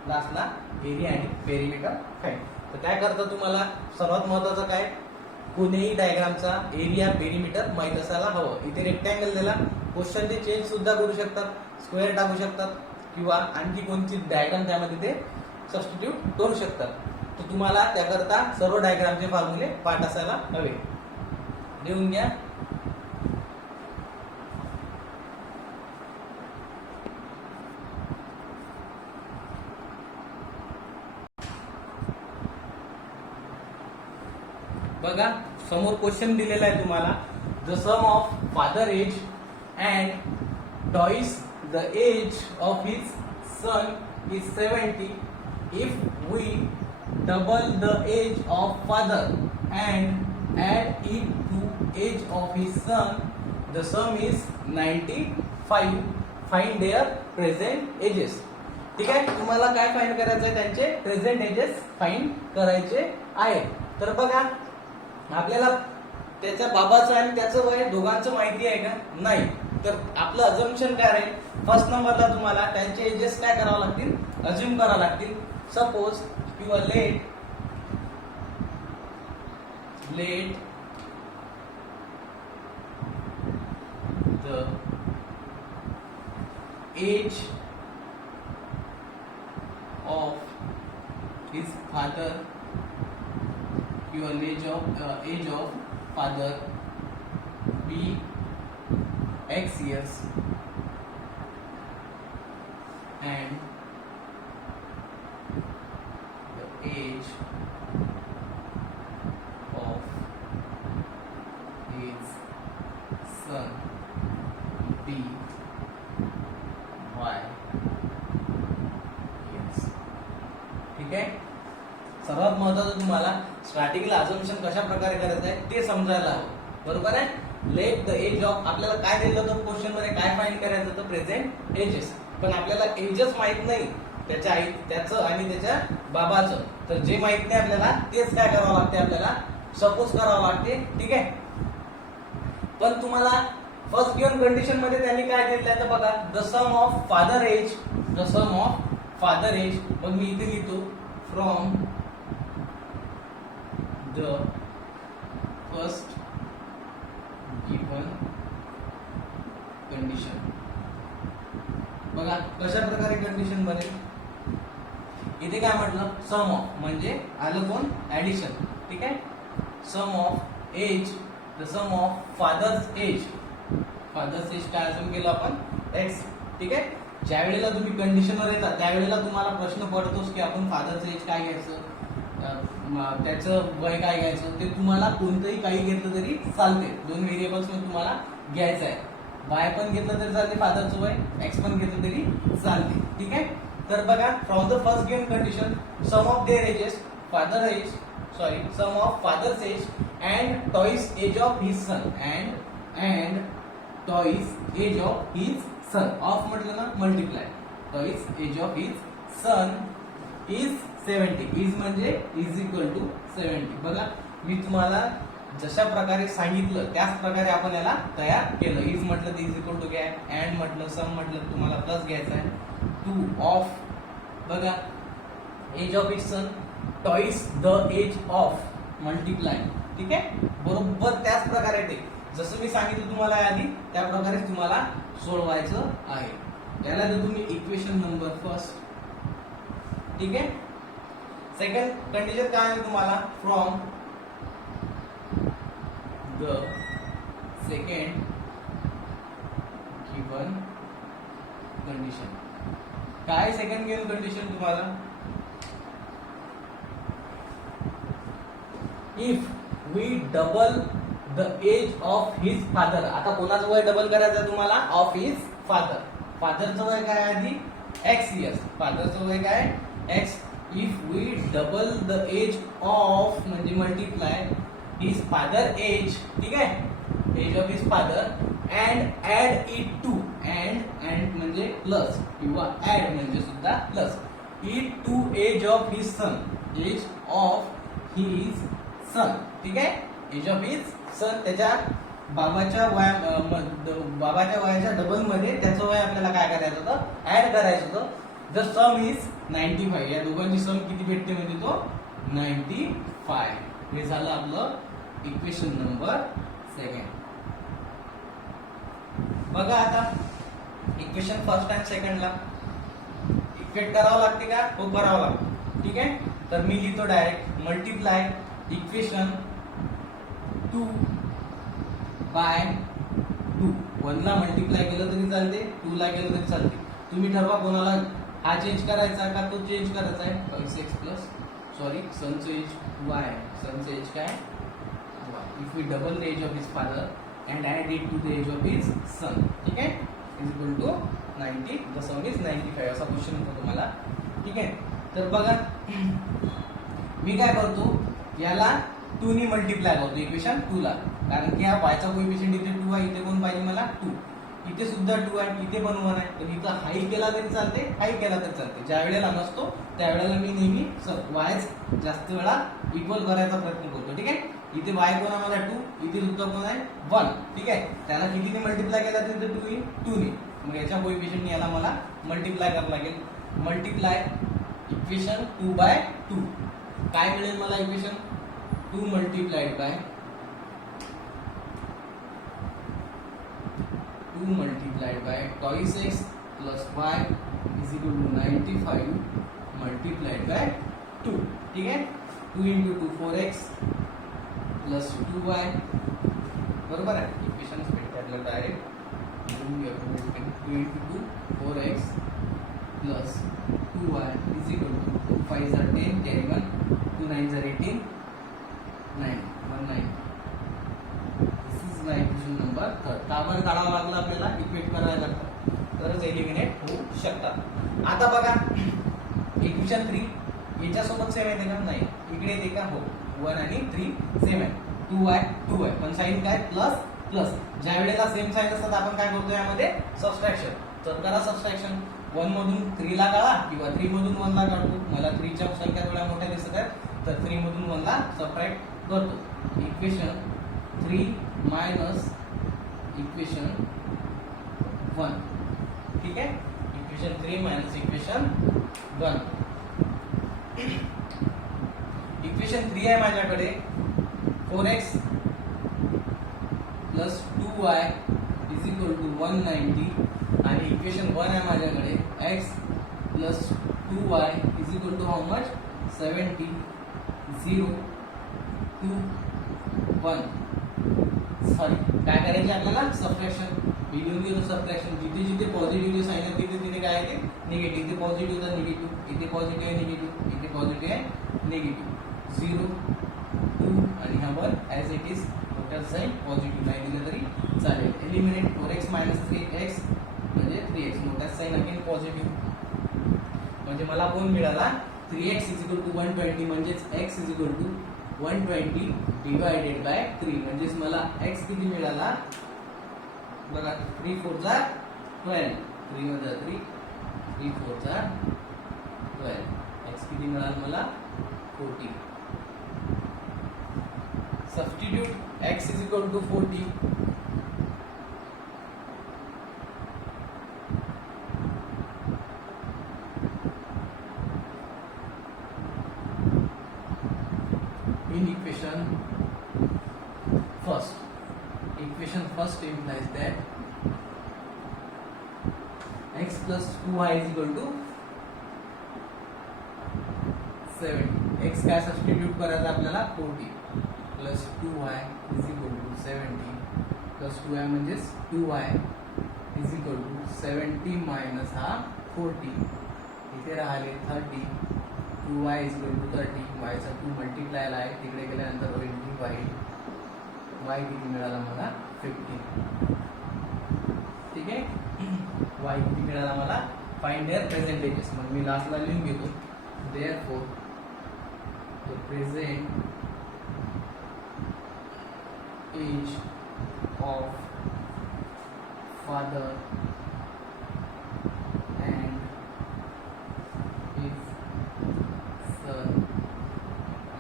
लास्टला एरिया आणि पेरिमीटर फाइंड. तर काय करता, तुम्हाला सर्वात महत्त्वाचं काय, कोणीही डायग्रामचा एरिया पेरिमीटर माहित असायला हवं. इथे रेक्टँगल दिला, क्वेश्चनचे चेंज सुद्धा करू शकतात, स्क्वेअर टाकू शकतात किंवा आणखी कोणती डायग्राम त्यामध्ये ते सबस्टिट्यूट करू शकतात. तर तुम्हाला त्याकरता सर्व डायग्रामचे फॉर्म्युले पाठ असायला हवे. लिहून घ्या. बघा, समोर क्वेश्चन दिलेला आहे तुम्हाला. The sum of father age and twice the age of his son is 70. If we double the age of father and add it to age of his son, the sum is 95. Find their present ages. ठीक आहे, तुम्हाला काय find करायचं आहे, त्यांचे present edges find करायचे आहे. तर बघा, आपल्याला त्याच्या बाबाचं आणि त्याचं वय दोघांचं माहिती आहे का, नाही. तर आपलं अजम्पशन काय राहील, फर्स्ट नंबरला तुम्हाला त्यांचे एजेस काय करावं लागतील, अज्युम करावं लागतील. सपोज किंवा let the age of his father your age of father be x years and the age of his son be y years. ठीक आहे, सर्वात महत्त्वाचं तुम्हाला स्टार्टिंगला अजम्पशन कशा प्रकारे करायचं आहे ते समजायला हवं. बरोबर आहे. लेट द एज ऑफ, आपल्याला काय दिलं होतं क्वेश्चन मध्ये, काय फाइंड करायचं होतं, प्रेझेंट एजेस. पण आपल्याला एजेस माहित नाही, त्याच्या आई त्याचं आणि त्याच्या बाबाचं. तर जे माहित नाही आपल्याला तेच काय करावं लागते, आपल्याला सपोज करावं लागते. ठीक आहे, पण तुम्हाला फर्स्ट गिव्हन कंडिशन मध्ये त्यांनी काय दिलं तर बघा, the sum of father age, the sum of father age. मग मी इथे लिहितो from the first given condition. बघा कशा प्रकारे कंडिशन बनेल. इथे काय म्हटलं, सम ऑफ म्हणजे आलं कोण, ऍडिशन. ठीक आहे, sum of age, the sum of father's age. Father's age काय अजून केलं आपण, एक्स. ठीक आहे, ज्या वेळेला तुम्ही कंडिशनवर येतात त्यावेळेला तुम्हाला प्रश्न पडतोच की आपण फादरचं एज काय घ्यायचं, त्याचं वय काय घ्यायचं. ते तुम्हाला कोणतंही काही घेतलं तरी चालते. दोन व्हेरिएबल्स मध्ये तुम्हाला घ्यायचं आहे. वाय पण घेतलं तरी चालते, फादरचं वय, एक्स पण घेतलं तरी चालते. ठीक आहे, तर बघा, from the first given condition sum of their ages, father age, sum of father's age and twice age of his son, and twice age of his son. Of म्हटलं ना, multiply. Twice age of his son is 70. Is म्हणजे is equal to 70. बघा, मी तुम्हाला जशा प्रकारे सांगितलं त्याच प्रकारे आपण याला तयार केलं. इज म्हटलं तर इज इक्वल टू घ्या, अँड म्हटलं, सम म्हटलं तुम्हाला प्लस घ्यायचं आहे. टू ऑफ, बघा, age of its son, twice the age of, multiply. ठीक आहे, बरोबर त्याच प्रकारे ते जसं मी सांगितलं तुम्हाला आधी त्या प्रकारे तुम्हाला सोडवायचं आहे. याला जर तुम्ही इक्वेशन नंबर फर्स्ट. ठीक आहे, सेकंड कंडिशन काय आहे तुम्हाला, from the second given condition. काय सेकंड गिवन कंडिशन तुम्हाला, if we double the age of his father. आता कोणाचं वय डबल करायचं तुम्हाला? Of his father. फादरचं वय काय आधी? X years. फादरचं वय काय? X. If we double the age of म्हणजे मल्टिप्लाय हिज फादर एज, ठीक आहे, age of his father and add it to. And म्हणजे प्लस किंवा ऍड म्हणजे सुद्धा plus. It to age of his son. Age of his son, ठीक आहे, age of his सन. त्याच्या बाबाच्या वयाच्या डबल मध्ये त्याचं वय आपल्याला काय करायचं होतं? ऍड करायचं होतं. The sum is 95. या दोघांची सम किती भेटते म्हणजे तो 95. हे झालं आपलं इक्वेशन नंबर 2. बघा आता इक्वेशन फर्स्ट आणि सेकंडला इक्वेट करावं लागते का? हो, करावं लागतं, ठीक आहे. तर मी लिहितो डायरेक्ट मल्टिप्लाय इक्वेशन 2 बाय 2. 1 ला मल्टिप्लाय केलं तरी चालते, 2 ला केलं तरी चालते. तुम्ही ठरवा कोणाला हा चेंज करायचा का तो चेंज करायचा आहे. एक्स प्लस सनचं एज वाय. सनचं एज काय? Y. If we double the age of his father and add it to the age of his son, ठीक आहे, is equal to 90. The sum is 95. असा क्वेश्चन होता तुम्हाला, ठीक आहे. तर बघा मी काय करतो, याला 2 नी मल्टिप्लाय करतो इक्वेशन 2 ला, कारण की हा वायचा कोएफिशियंट इथे 2 आहे. इथे कोण पाहिजे मला? 2. इथे सुद्धा 2 आहे, इथे पण 1 आहे. तर इथं हाई केला तरी चालते, हाई केला तरी चालते. ज्या वेळेला नसतो त्यावेळेला मी नेहमी वायच जास्त वेळा इक्वल करायचा प्रयत्न करतो, ठीक आहे. इथे वाय कोण आहे मला? 2. इथे सुद्धा कोण आहे? 1, ठीक आहे. त्याला कितीने मल्टिप्लाय केला तर 2 येईल, 2 ने. मग याच्या कोएफिशियंट याला मला मल्टिप्लाय करावं लागेल. Multiply equation 2 by 2. काय मिळेल मला equation? 2 multiplied by 2 multiplied by twice x plus y is equal to 95 multiplied by 2, ठीक है. 2 into 2 4x plus 2y, बरोबर आहे. इक्वेशन भेटते आपल्याला direct. 2 into 2 4x plus 2y is equal to 2 5s are 10, carry 1, 2 9s are 18, 9 1 9. Equation number 3. का बरं काढावं लागलं आपल्याला? इक्वेट करायला लागतं तरच एलिमिनेट होऊ शकतात. आता बघा इक्वेशन 3 याच्यासोबत सेम येते का? नाही. इकडे येते का? हो. 1 आणि 3 सेम आहे. 2y पण साइन काय? Plus plus. ज्या वेळेला सेम साइन असतात आपण काय करतो यामध्ये? सबट्रॅक्शन. तर करा सबट्रॅक्शन. 1 मधून 3 ला काढा किंवा 3 मधून 1 ला काढतो. मला 3 च्या संख्या थोड्या मोठ्या दिसत आहेत तर 3 मधून 1 ला सबट्रॅक्ट करतो. इक्वेशन 3 मायनस इक्वेशन 1, ठीक आहे. Equation 3 minus equation 1. इक्वेशन 3 आहे माझ्याकडे 4x plus 2y is equal to 190 आणि इक्वेशन 1 आहे माझ्याकडे x plus 2y is equal to how much? 70 0 2 1. Sorry, काय करायचे आपल्याला? सबट्रॅक्शन. लिहून घेतो सबट्रॅक्शन. जिथे जिथे पॉझिटिव्ह साइन आहे तिथे तिथे काय आहे? निगेटिव्ह. इथे पॉझिटिव्ह तर निगेटिव्ह, इथे पॉझिटिव्ह आहे निगेटिव्ह, इथे पॉझिटिव्ह आहे निगेटिव्ह. 0 2 आणि हा 1 ॲज इट इज. मोठ्या साइन पॉझिटिव्ह नाही दिलं तरी चालेल. एलिमिनेट 4x मायनस 3x म्हणजे 3x. मोठ्या साइन अगेन पॉझिटिव्ह म्हणजे मला कोण मिळाला? 3x इज इक्वल टू 120 म्हणजेच x is equal to 120 divided by 3 म्हणजेच मला x किती मिळाला? बघा 3 4 जा 12, 3 मध्ये 3 3 4 जा 12. x किती मिळाला मला? 40. Substitute x is equal to 40. in equation first implies that x plus 2y is equal to 70. x काय सबस्टिट्यूट करायचं आपल्याला? 40 plus 2y is equal to 70 plus 2y म्हणजेच 2y is equal to 70 minus हा 40. इथे राहिले 30 2y इज इक्वल टू 30, वायचा 2 मल्टिप्लायला आहे, तिकडे गेल्यानंतर होईल डिवाइड, y किती मिळाला मला 15. ठीक आहे, y किती मिळाला मला, फाइंड देअर प्रेझेंटेजेस. मग मी लास्टला लिहून घेतो, therefore the present age of father and his son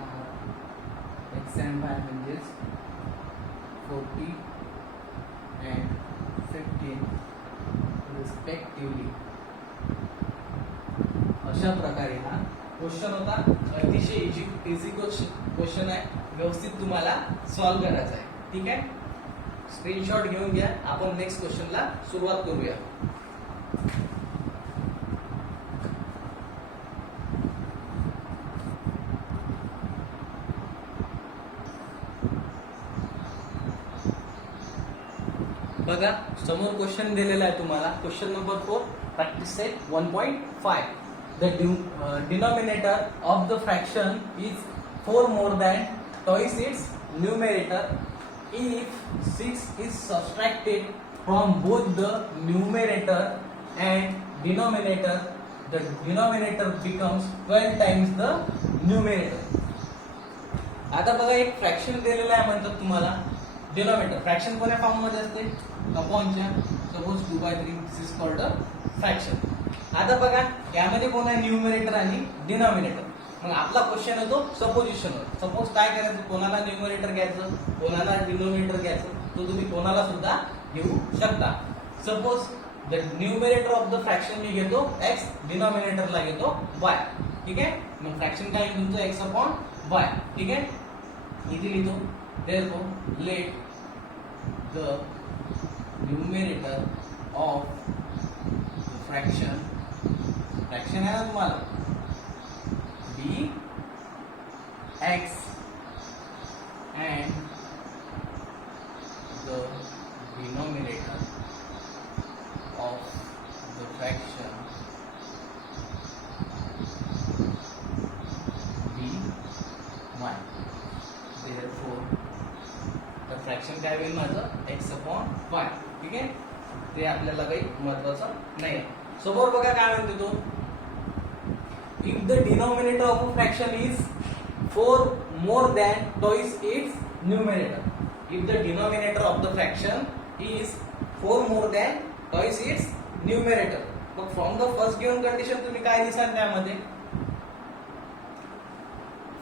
are x and y म्हणजेच 40 and 15 respectively. अशा प्रकारे हा क्वेश्चन होता. अतिशय इझी क्वेश्चन आहे, व्यवस्थित तुम्हाला सॉल्व्ह करायचा आहे. ठीक आहे, स्क्रीनशॉट घेऊन घ्या. आपण नेक्स्ट क्वेश्चनला सुरुवात करूया. बघा, समोर क्वेश्चन दिलेला आहे तुम्हाला. Question number 4, practice set 1.5. The denominator of the fraction is 4 more than twice its numerator. If 6 is subtracted from both the numerator and denominator, the denominator becomes 12 times the numerator. आता बघा, एक fraction दिलेला आहे म्हणतात तुम्हाला. Denominator fraction कोण्या form मध्ये असते, अपॉनच्या. Suppose 2/3 this is called a fraction. आता बघा, यामध्ये कोण आहे, न्यूमरेटर आणि डिनोमिनेटर. मग आपला क्वेश्चन येतो सपोजिशनवर. सपोज काय करायचं, कोणाला न्यूमरेटर घ्यायचं, कोणाला डिनोमिनेटर घ्यायचं, तो तुम्ही कोणाला सुद्धा घेऊ शकता. Suppose the numerator of the fraction मी घेतो x, डिनोमिनेटरला घेतो y. ठीक आहे, मग फ्रॅक्शन काय येईल तुमचं, x अपॉन y. ठीक आहे, इथे लिहितो, therefore let the numerator of the fraction आहे ना तुम्हाला, be x and the denominator of the fraction be y. Therefore the fraction काय होईल माझं, x upon y. ठीक आहे, ते आपल्याला काही महत्वाचं नाही आहे. समोर बघा काय म्हणते तो, if the denominator of a fraction is 4 more than twice its numerator. If the denominator of the fraction is 4 more than twice its numerator. मग from the first given condition तुम्ही काय लिहाल त्यामध्ये,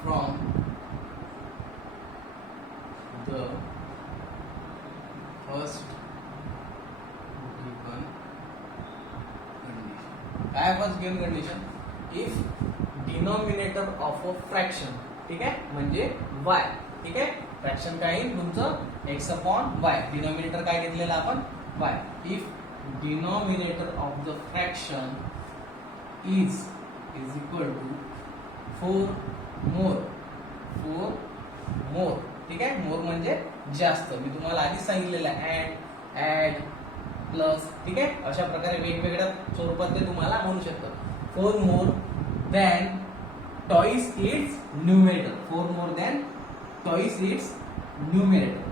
from the first given condition. काय first given condition, if denominator of a fraction, ठीक आहे, म्हणजे y. ठीक आहे, फ्रॅक्शन काय येईल तुमचं, x अपॉन y. डिनोमिनेटर काय घेतलेलं आपण, y. If denominator of the fraction is equal to 4 more. ठीक आहे, मोर म्हणजे जास्त. मी तुम्हाला आधीच सांगितलेलं आहे, ऍड प्लस. ठीक आहे, अशा प्रकारे वेगवेगळ्या स्वरूपात ते तुम्हाला म्हणू शकतात. 4 more than twice its numerator. 4 more than twice its numerator.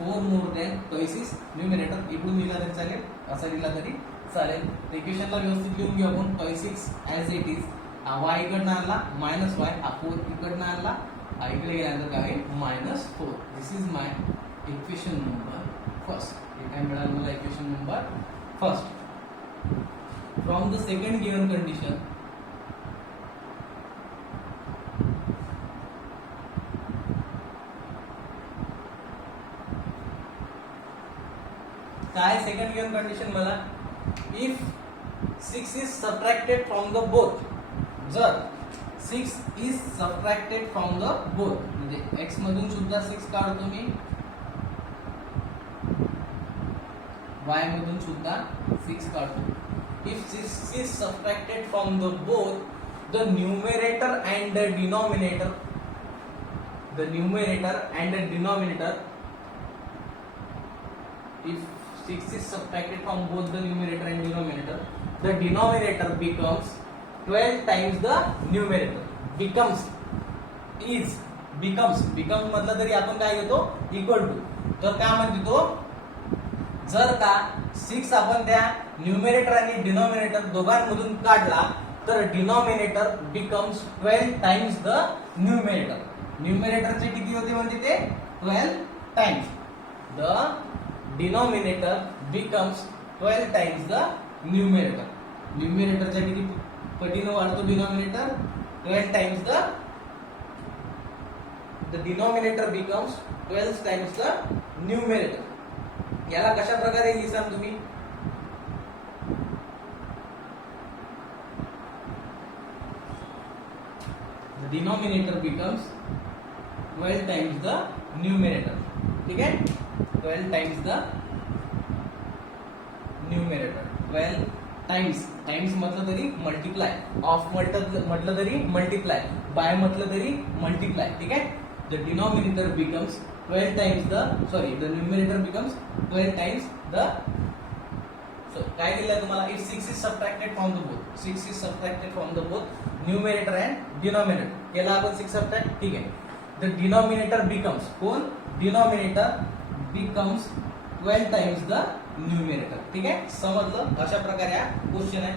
4 more than twice its numerator. इकडून लिहिला तरी चालेल, असं लिहिला तरी चालेल. इक्वेशनला व्यवस्थित लिहून घेऊ आपण. 26 ॲज इट इज. y इकडनं आणला मायनस y, हा 4 इकडनं आणला, इकडे गेल्यानंतर काय होईल, -4. This is my equation number first. हे काय मिळालं मला, equation number first. From the second given condition, काय सेकंड गिवन कंडिशन मला, if 6 is subtracted from the both. जर 6 is subtracted from the both, म्हणजे x मधून सुद्धा 6 काढतो मी, y मधून सुद्धा 6 काढतो. If 6 is subtracted from the both, the numerator and the denominator, if 6 is subtracted from both the numerator and denominator, the denominator becomes 12 times the numerator. Becomes is becomes म्हटलं तरी आपण काय घेतो इक्वल टू. तर काय म्हणते तो, जर का 6 आपण त्या न्यूमरेटर आणि डिनॉमिनेटर दोघांमधून काढला तर denominator becomes 12 times the numerator. न्यूमरेटरचे किती होते म्हणजे ते 12 times. The denominator becomes 12 times the numerator. न्यूमरेटरच्या किती पटीने वाढतो denominator 12 times the denominator becomes 12 times the numerator. याला कशा प्रकारे लिहिसाल तुम्ही, the denominator becomes 12 times the numerator. ठीक आहे, 12 times the numerator. 12 times, times म्हटलं तरी मल्टिप्लाय, ऑफ म्हटलं तरी मल्टिप्लाय, बाय म्हटलं तरी मल्टिप्लाय. ठीक आहे, the denominator becomes 12 times the numerator becomes 12 times the, so काय दिलंय तुम्हाला, if 6 is subtracted from the both, 6 is subtracted from the both numerator and denominator. केला आपण 6 subtract. ठीक आहे, the denominator becomes, कोण, denominator becomes 12 times the numerator. ठीक आहे, समजलं. अशा प्रकारे हा क्वेश्चन आहे.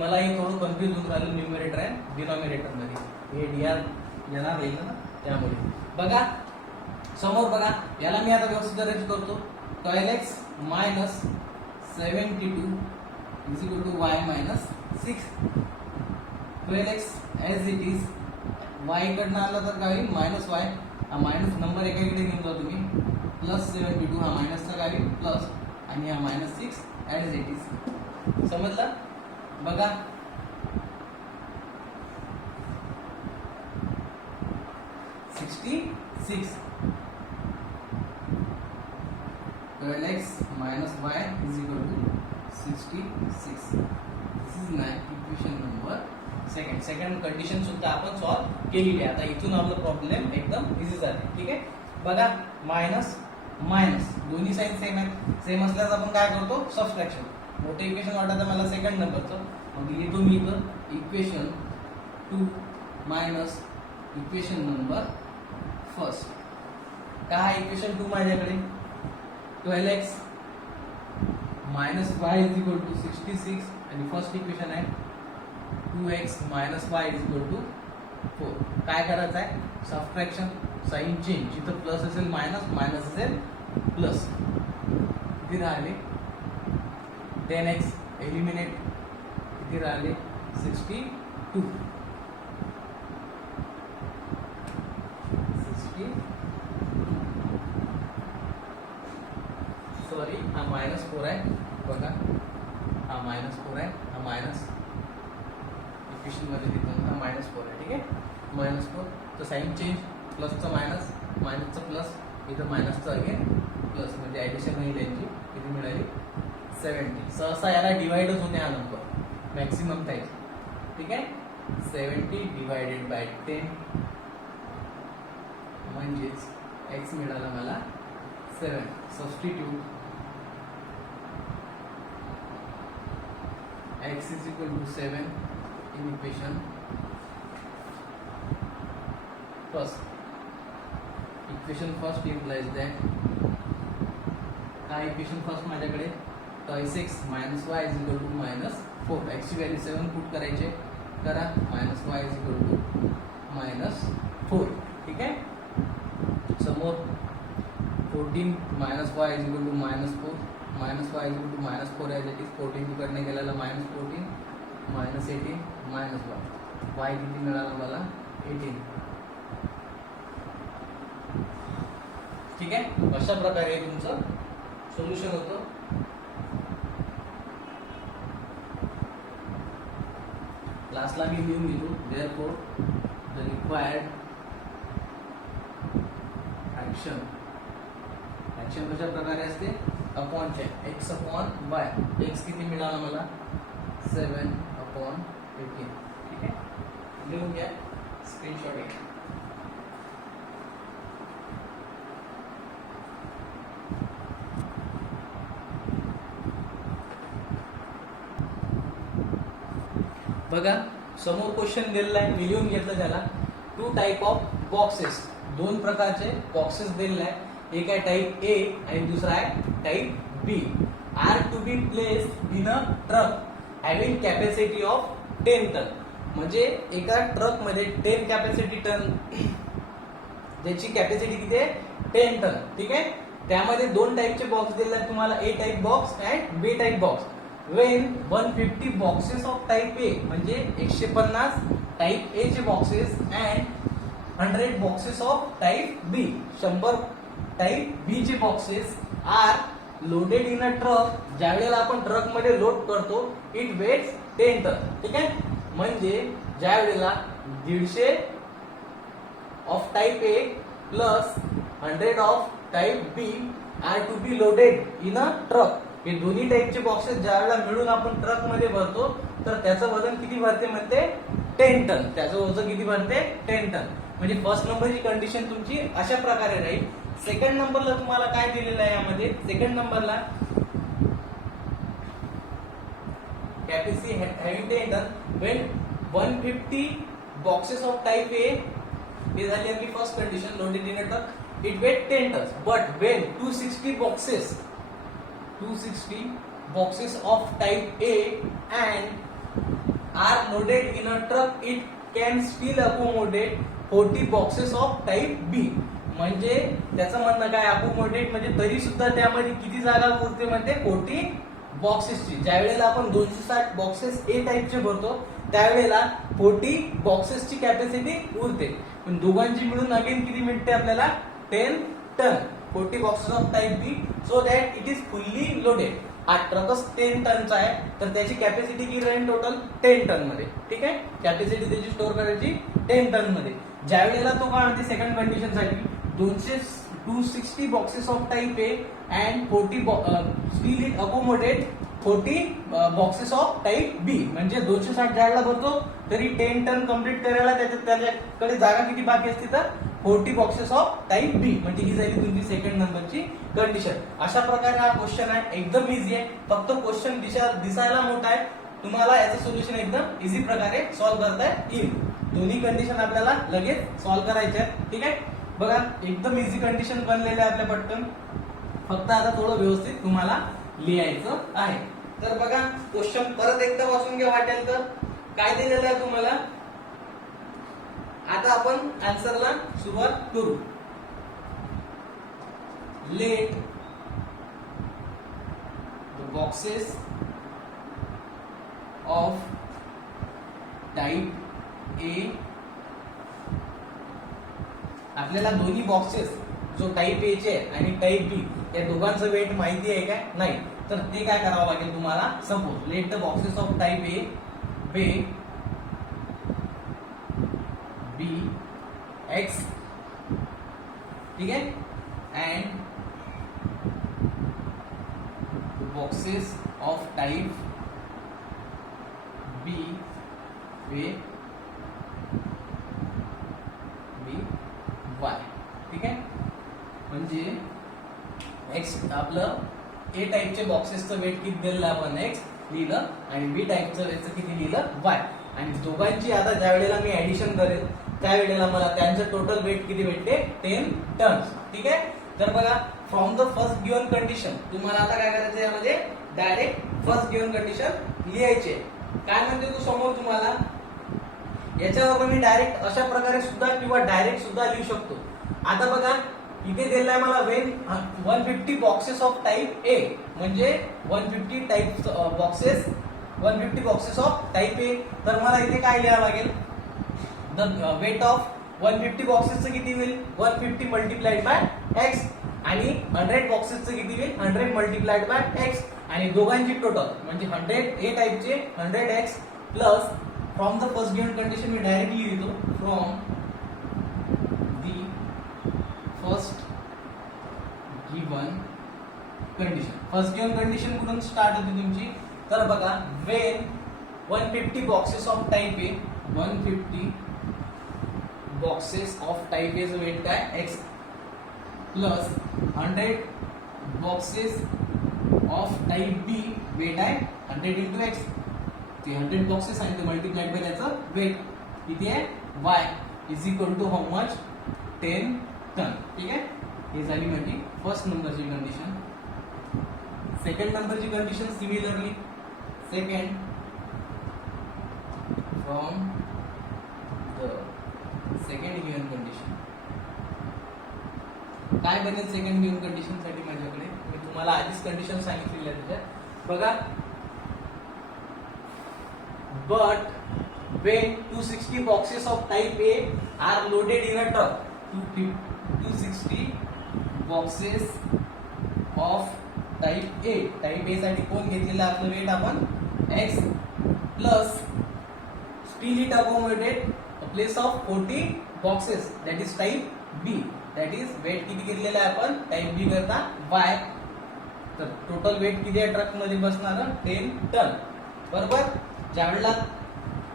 मलाही थोडं कन्फ्युज होऊन राहिलं न्यूमरेटर आणि डिनॉमिनेटर मध्ये, हे डीआर येणार नाही ना त्यामुळे. बघा समोर बघा, याला मी आता व्यवस्थित अरेंज करतो. 12x minus 72 is equal to y minus 6. 12x as it is, y कडनं आला तर काय होईल मायनस y, हा मायनस नंबर एकाकडे घेऊन जा तुम्ही, प्लस 72 हा मायनसचा काय होईल प्लस, आणि हा मायनस 6 एज इट इज. समजलं. बघा 66 12x minus y is equal to 66. This is my equation number second. Second condition सुद्धा आपण सॉल्व केलेली आहे. आता इथून आपला प्रॉब्लेम एकदम इझी झाले. ठीक आहे, बघा मायनस मायनस दोन्ही साईड सेम आहेत. सेम असल्यास आपण काय करतो सबट्रॅक्शन. मोठे इक्वेशन वाटायचं मला सेकंड नंबरचं, मग लिहितो मी इथं equation 2 minus equation number first. काय इक्वेशन 2 माझ्याकडे 12x minus y is equal to 66 आणि फर्स्ट इक्वेशन आहे 2x minus y is equal to 4. काय करायचं आहे सबट्रॅक्शन, साइन चेंज. जिथं प्लस असेल मायनस, मायनस असेल प्लस. किती राहिले 10x एलिमिनेट, किती राहिले 62. सॉरी, हा मायनस 4 आहे. बघा हा मायनस 4 आहे, हा मायनस इक्वेशन मध्ये देतो, हा मायनस 4 आहे. ठीक आहे, मायनस 4. तर साइन चेंज, प्लसचं मायनस, मायनसचं प्लस, इथं मायनसचं अगेन प्लस, म्हणजे ॲडिशन नाही त्यांची. किती मिळाली 70. सहसा याला डिवाइडच होते हा नंबर मॅक्सिमम टाईम. ठीक आहे, 70 डिवायडेड बाय 10 म्हणजेच x मिळाला मला 7. Substitute x is equal to 7 in equation first. Equation first implies that काय इक्वेशन फर्स्ट माझ्याकडे 26 minus y is equal to minus 4. x ची व्हॅल्यू 7 पुट करायचे, करा, minus y is equal to minus 4. ठीक आहे, समोर 14 minus y is equal to minus 4, minus y is equal to minus 4 as it is. 14 तिकडने गेलेला minus 14, minus 18, minus y. y किती मिळाला मला 18. ठीक आहे, अशा प्रकारे तुमचं सोल्युशन होतं. लास्टला मी लिहून घेतो, therefore the required action. Action कशा प्रकारे असते, अपॉनचे x अपॉन y. x किती मिळाला मला 7/18. ठीक आहे, लिहून घ्या, स्क्रीनशॉट घ्या. बघा समोर क्वेश्चन दिलेला आहे, मी लिहून घेतलं त्याला. 2 टाइप ऑफ बॉक्सेस, 2 प्रकारचे बॉक्सेस दिलेले आहे. एक आहे टाइप ए आणि दुसरा आहे type B. Are to be place in a truck having capacity of 10 ton. म्हणजे एका ट्रक मध्ये 10 कॅपॅसिटी टन, ज्याची कॅपॅसिटी किती आहे 10 टन. ठीक आहे. त्यामध्ये 2 टाइपचे बॉक्स दिलेले आहेत तुम्हाला, A type box and B type box. When 150 boxes of type A, म्हणजे 150 टाइप ए चे boxes and 100 boxes of type B, 100 type B चे boxes are loaded in a truck. ज्या वेळेला आपण ट्रक मध्ये लोड करतो, इट वेट्स 10 टन. ठीक आहे. म्हणजे ज्या वेळेला 150 of type A plus 100 of type B are to be loaded in a truck. हे दोन्ही टाइपचे बॉक्सेस ज्या वेळेला मिळून आपण ट्रक मध्ये भरतो, तर त्याचं वजन किती भरते म्हणते 10 टन. त्याचं वजन किती भरते 10 टन. म्हणजे फर्स्ट नंबरची कंडिशन तुमची अशा प्रकारे राहील. सेकंड नंबरला तुम्हाला काय दिलेलं आहे यामध्ये, सेकंड नंबरला capacity having 10 ton when 150 boxes of type A, हे झाली आपली first condition, loaded in a truck, it weight 10 tons. But when 260 boxes of type A and are loaded in a truck, it can still accommodate 40 boxes of type B. म्हणजे त्याचं म्हणणं काय, accommodate म्हणजे तरी सुद्धा त्यामध्ये किती जागा उरते म्हणते 40 बॉक्सेसची. ज्या वेळेला आपण 260 बॉक्सेस ए टाइपचे भरतो, त्यावेळेला 40 बॉक्सेसची कॅपॅसिटी उरते. पण दोघांची मिळून अगेन किती मिळते आपल्याला 10 ton. 40 boxes of type B, so that it is fully loaded. हा ट्रकच 10 टनचा आहे, तर त्याची कॅपॅसिटी किती राहील टोटल 10 टन मध्ये. ठीक आहे. कॅपॅसिटी त्याची स्टोअर करायची 10 टन मध्ये. ज्या वेळेला तो काय म्हणते सेकंड कंडिशन साठी 260 boxes of type A and 40 still it accommodate 40 boxes of type B. म्हणजे 260 ज्याला भरतो तरी 10 टन कम्प्लीट करायला त्याच्याकडे जागा किती बाकी असते, तर 40 बॉक्सेस ऑफ टाइप बी. म्हणजे ही झाली तुमची सेकंड नंबरची कंडिशन. अशा प्रकारे हा क्वेश्चन आहे, एकदम इझी आहे. फक्त क्वेश्चन दिसायला मोठा आहे, तुम्हाला याचं सोल्युशन एकदम इझी प्रकारे सॉल्व्ह करता येईल. दोन्ही कंडिशन आपल्याला लगेच सॉल्व्ह करायचे आहेत. ठीक आहे. बघा एकदम इझी कंडिशन बनलेले आहे आपल्या पटकन, फक्त आता थोडं व्यवस्थित तुम्हाला लिहायचं आहे. तर बघा क्वेश्चन परत एकदा वाचून घ्या वाटेल तर. काय दिलेलं आहे तुम्हाला, आता आपण आन्सरला सुरुवात करू. Late the boxes of type ए, आपल्याला दोन्ही बॉक्सेस जो टाइप ए चे आणि टाइप बी या दोघांचं वेट माहिती आहे काय, नाही, तर ते काय करावं लागेल तुम्हाला. Suppose let the boxes of type A be x, ठीक आहे, and boxes of type B y. ठीक आहे. म्हणजे एक्स आपलं ए टाइपचे बॉक्सेसचं वेट किती दिलेलं आपण एक्स लिहिलं आणि बी टाइपचं वेटचं किती लिहिलं वाय. आणि दोघांची आता ज्या वेळेला मी ऍडिशन करेल त्यावेळेला मला त्यांचं टोटल वेट किती भेटते 10 टन्स. ठीक आहे. तर बघा from the first given condition तुम्हाला आता काय करायचं यामध्ये डायरेक्ट फर्स्ट गिव्हन कंडिशन लिहायचे. काय म्हणते तू समोर तुम्हाला, याच्यावर मी डायरेक्ट अशा प्रकारे सुद्धा किंवा डायरेक्ट सुद्धा लिहू शकतो. आता बघा इथे दिलेला आहे मला Wien 150 boxes of type A, म्हणजे 150 type boxes 150 boxes of type ए. तर मला इथे काय लिहावं लागेल, द वेट ऑफ 150 बॉक्सेसचं किती होईल 150 मल्टिप्लाइड बाय एक्स, आणि 100 बॉक्सेसचं किती होईल 100 मल्टिप्लाइड बाय एक्स, आणि दोघांची टोटल म्हणजे 100 ए टाइपचे 100 x plus from the first given condition मी डायरेक्टली लिहितो from the first given condition. First given condition कुठून स्टार्ट होती तुमची, तर बघा when 150 boxes of type A, 150 boxes of type एचं वेट काय x plus 100 boxes of type B weight आहे 100 इंटू एक्स, ते 100 बॉक्सेस आणि ते मल्टिप्लाइड बाय त्याचं वेट किती आहे y is equal to how much 10 ton. ठीक आहे, ही झाली माझी फर्स्ट नंबरची कंडिशन. सेकंड नंबरची condition similarly second from the second given condition. काय बनेल सेकंड गिवन कंडिशन साठी माझ्याकडे मी तुम्हाला आधीच कंडिशन सांगितलेली आहे त्याच्यात बघा. But when 260 boxes of type A are loaded in a truck, 260 boxes of type A. Type A साठी कोण घेतलेला आपलं वेट आपण X plus still it accommodated a place of 40 boxes that is type B. That is weight किती घेतलेला आहे आपण type B करता Y. तर टोटल वेट किती आहे ट्रक मध्ये बसणार 10 टन. बरोबर, ज्यावेळेला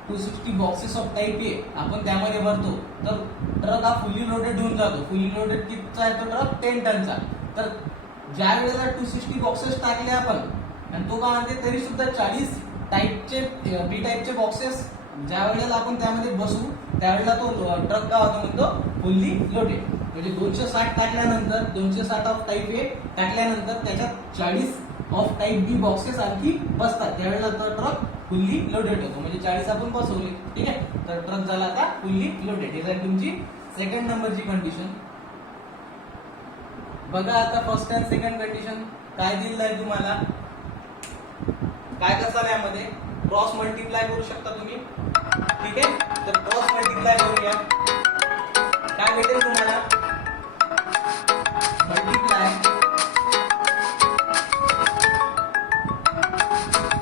260 बॉक्सेस ऑफ टाइप ए आपण त्यामध्ये भरतो तर ट्रक हा फुल्ली लोडेड होऊन जातो. फुल्ली लोडेड कितीचा आहे तो ट्रक 10 टनचा. तर ज्या वेळेला 260 बॉक्सेस टाकले आपण आणि तो काय म्हणते तरी सुद्धा 40 टाइपचे बी टाइपचे बॉक्सेस ज्या वेळेला आपण त्यामध्ये बसू त्यावेळेला तो ट्रक काय होतो म्हणतो फुल्ली लोडेड. म्हणजे 260 टाकल्यानंतर 260 ऑफ टाइप ए टाकल्यानंतर त्याच्यात 40 ऑफ टाइप बी बॉक्सेस आणखी बसतात. त्यावेळेला तो ट्रक फुल्ली लोडेड होतो. म्हणजे 40 आपण बसवले. ठीक आहे, तर ट्रक झाला आता फुल्ली लोडेड. ही झाली तुमची सेकंड नंबरची कंडिशन. बघा आता फर्स्ट अँड सेकंड कंडिशन काय दिलेलं आहे तुम्हाला. काय कसं यामध्ये क्रॉस मल्टिप्लाय करू शकता तुम्ही. ठीक आहे, तर क्रॉस मल्टिप्लाय करूया. काय भेटेल तुम्हाला multiply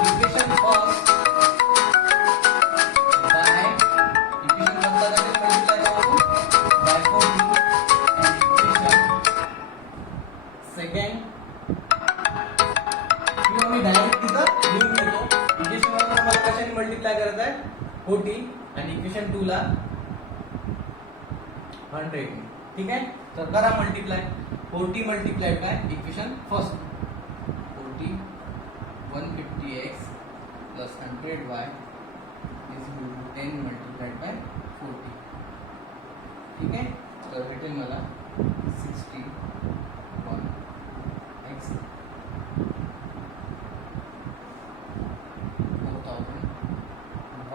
equation first by equation first multiply करू बाय 40 and इक्वेशन सेकंड किंवा मी डायरेक्ट तिथं लिहून घेतो. इक्वेशन 1 ला मला कशाने मल्टिप्लाय करायचं आहे 40 आणि इक्वेशन 2 ला 100. ठीक आहे, तर करा multiply 40 multiplied by equation first 40 150x plus 100y is equal to 10 multiplied by 40. ठीक आहे, तर भेटेल मला 61x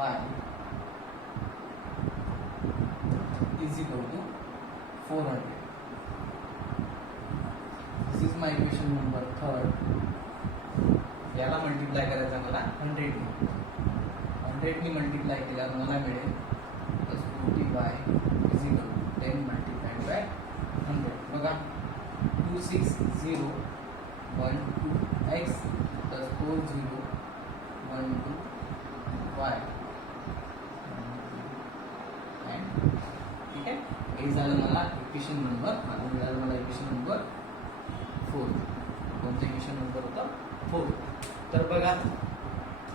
y is equal to 400. This is my equation number third. याला मल्टिप्लाय करायचा मला 100 ने मल्टिप्लाय केल्यावर मला मिळेल plus 40y is equal to 10 multiplied by 100. बघा 26012x प्लस 4012y. ठीक आहे, हे झालं मला इक्वेशन नंबर. आता मिळालं मला इक्वेशन नंबर 4. कोणतं इक्वेशन नंबर होता 4. तर बघा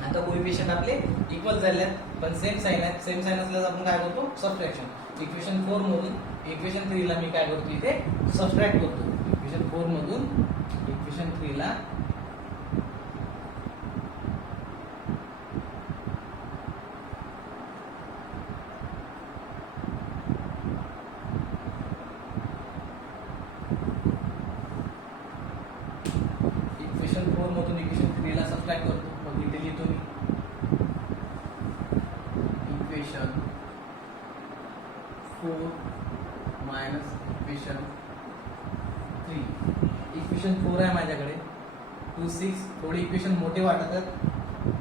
आता कोइफिशियंट आपले इक्वल झाले आहेत पण सेम साइन आहेत. सेम साइन असल्यास आपण काय करतो सबट्रॅक्शन. इक्वेशन 4 मधून इक्वेशन 3 ला मी काय करतो इथे सबट्रॅक्ट करतो. इक्वेशन 4 मधून इक्वेशन 3 ला इक्वेशन 4 मधून इक्वेशन 3 ला सबट्रॅक्ट करतो. मग इथे लिहितो मी इक्वेशन 4 मायनस इक्वेशन 3. इक्वेशन 4 आहे माझ्याकडे 26. थोडे इक्वेशन मोठे वाटत आहेत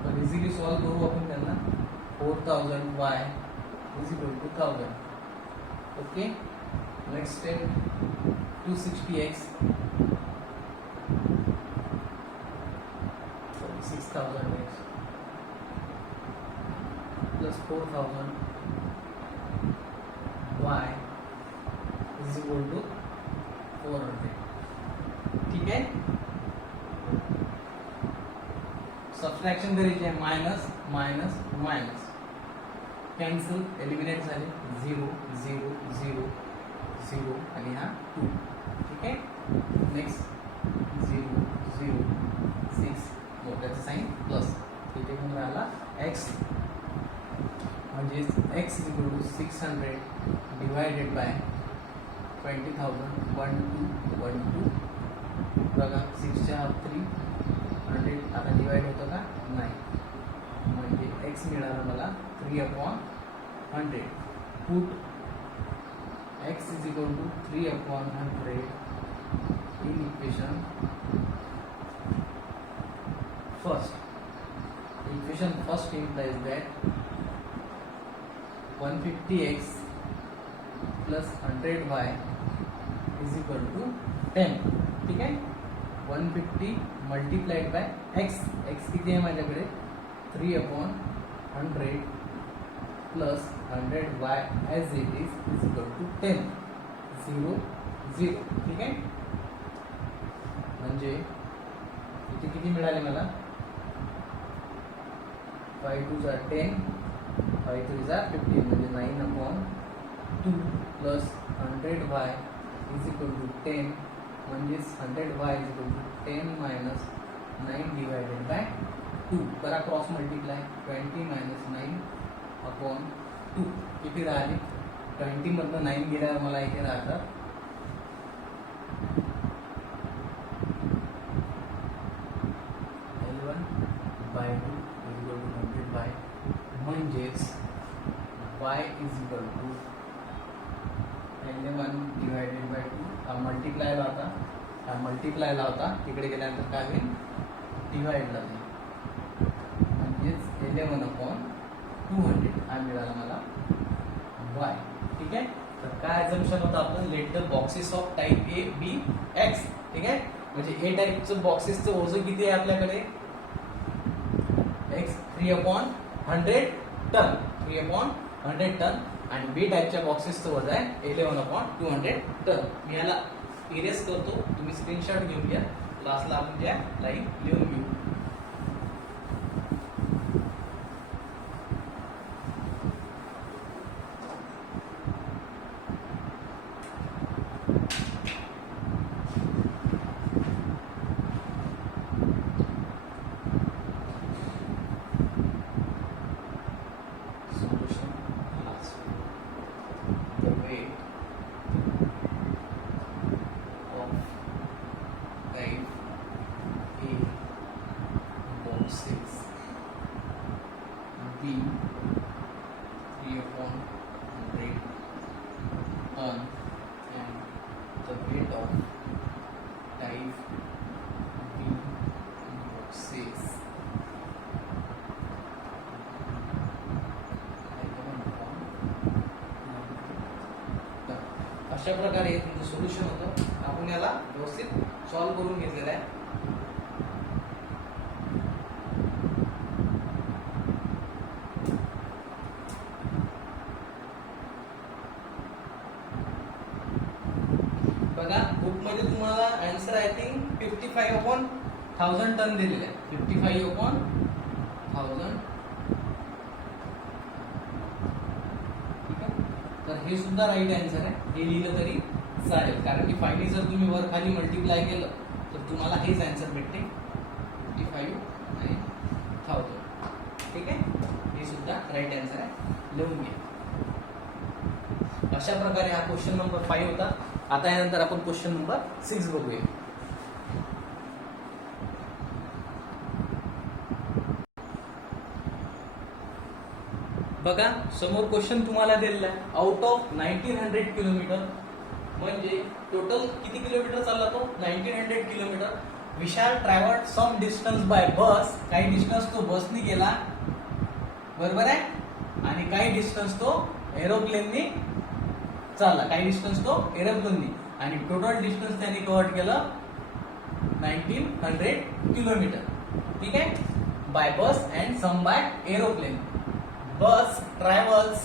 पण इझिली सॉल्व्ह करू आपण त्यांना. 4000y is equal to 1000. Okay, next step 260x 6000x plus 4000 y is equal to 400. ठीक आहे, सबट्रॅक्शन करायची आहे. Minus minus minus cancel eliminate झाले 0 0 0 0 आणि हा 2. ठीक आहे, नेक्स्ट 0 0 6 त्याचं साइन प्लस. इथे मग राहिला x म्हणजे x equal to 600 divided by 20,000 1 2 1 2 बघा 6 च्या 300 आता डिवाइड होतं का नाही म्हणजे x मिळाला मला 3/100 put x is equal to 3/100 in equation first implies that 150x plus 100y is equal to 10. ठीक आहे 150 मल्टीप्लाइड बाय x किती आहे माझ्याकडे 3/100 plus 100y as it is equal to 10 0 0. ठीक आहे म्हणजे इथे किती मिळाले मला 5 2 are 10 5 3 are 15 म्हणजे 9/2 plus 100y is equal to 10 म्हणजेच 100y is equal to 10 minus 9 divided by 2 करा क्रॉस मल्टिप्लाय 20 minus 9/2 किती राहिले 20 मधनं 9 गेल्यावर मला इथे राहतात 11/2 is equal to 100 म्हणजेच y is equal to 11 divided by 2 हा मल्टिप्लायला होता तिकडे गेल्यानंतर काय होईल डिवाइडला जाईल म्हणजेच 11/200 हा मिळाला मला y. ठीक आहे तर काय अझम्पशन होतं आपलं let the boxes of type A be x. ठीक आहे म्हणजे ए टाइपचं बॉक्सेसचं ओझं किती आहे आपल्याकडे x 3/100 टन 3/100 टन आणि बी टाइपच्या बॉक्सेसचं वजन आहे 11/200 टन. मी याला इरेज करतो तुम्ही स्क्रीनशॉट घेऊन घ्या क्लासला आपण त्या लाईन लिहून घेऊ. अशा प्रकारे तुमचं सोल्युशन होतं. आपण याला व्यवस्थित सॉल्व्ह करून घेतलेलं आहे. बघा बुकमध्ये तुम्हाला आन्सर आय थिंक 55/1000 टन दिलेलं आहे. 55/1000. ठीक आहे तर हे सुद्धा राईट आन्सर आहे. हे लिहिलं तरी चालेल कारण की 5 जर तुम्ही वर खाली मल्टिप्लाय केलं तर तुम्हाला हेच आन्सर भेटते 55/1000. ठीक आहे हे सुद्धा राईट आन्सर आहे लिहून घ्या. अशा प्रकारे हा क्वेश्चन नंबर 5 होता. आता यानंतर आपण क्वेश्चन नंबर 6 बघूया. बघा समोर क्वेश्चन तुम्हाला दिलेला आहे. आउट ऑफ 1900 किलोमीटर म्हणजे टोटल किती किलोमीटर चालला तो 1900 किलोमीटर. विशाल ट्रॅव्हल्ड सम डिस्टन्स बाय बस. काही डिस्टन्स तो बसनी गेला बरोबर आहे आणि काही डिस्टन्स तो एरोप्लेननी चालला. काही डिस्टन्स तो एरोप्लेननी आणि टोटल डिस्टन्स त्यांनी कव्हर केलं 1900 किलोमीटर. ठीक आहे by bus and some by aeroplane. Bus travels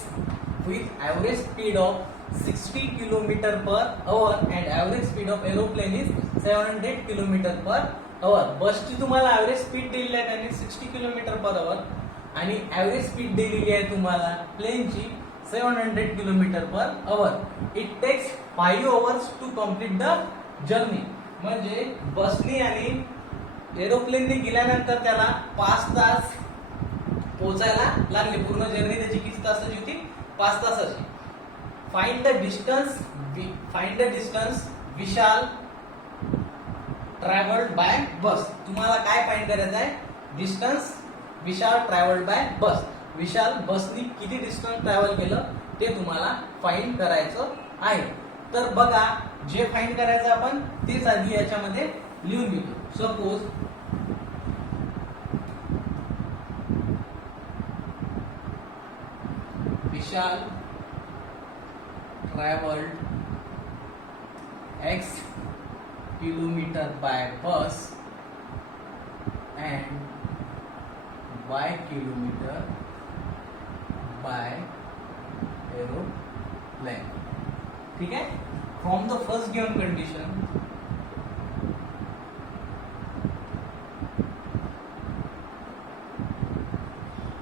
with average speed of 60 km/h and average speed of aeroplane is 700 km/h. बसची तुम्हाला ऍव्हरेज स्पीड दिलेली आहे त्यांनी 60 km/h आणि ऍव्हरेज स्पीड दिलेली आहे तुम्हाला प्लेनची 700 km/h. It takes 5 hours to complete the journey. म्हणजे बसनी आणि एरोप्लेनने गेल्यानंतर त्याला 5 तास पोहोचायला लागले. पूर्ण जर्नी त्याची किती तासाची होती? 5 तासाची. Find the distance Vishal travelled by bus. तुम्हाला काय फाइंड करायचं आहे? Distance Vishal travelled by bus. Vishal बसनी किती डिस्टन्स ट्रॅव्हल केलं ते तुम्हाला फाइंड करायचं आहे. तर बघा, जे फाइंड करायचं आपण तेच आधी याच्यामध्ये लिहून घेतो. Suppose Vishal travelled x kilometer by bus and y kilometer by aeroplane. ठीक है? From the first given condition,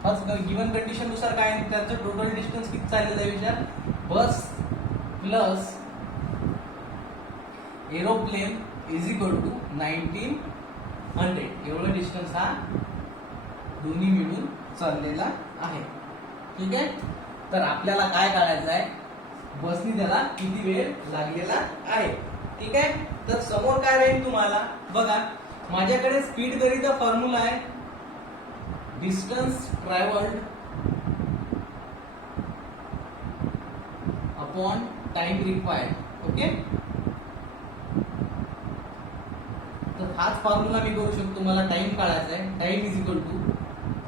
first given condition नुसार काय आहे? त्याचं टोटल डिस्टन्स किती चाललेलं आहे विचार? Bus plus aeroplane is equal to 1900. एवढं डिस्टन्स हा दोन्ही मिळून चाललेला आहे. ठीक आहे? तर आपल्याला काय काढायचं आहे? बसनी त्याला किती वेळ लागलेला आहे. ठीक आहे? तर समोर काय राहील तुम्हाला? बघा, माझ्याकडे स्पीड करिता फॉर्म्युला आहे distance travelled upon time required. Okay, तर हाच फॉर्म्युला मी करू शकतो. मला टाइम काढायचा आहे. Time is equal to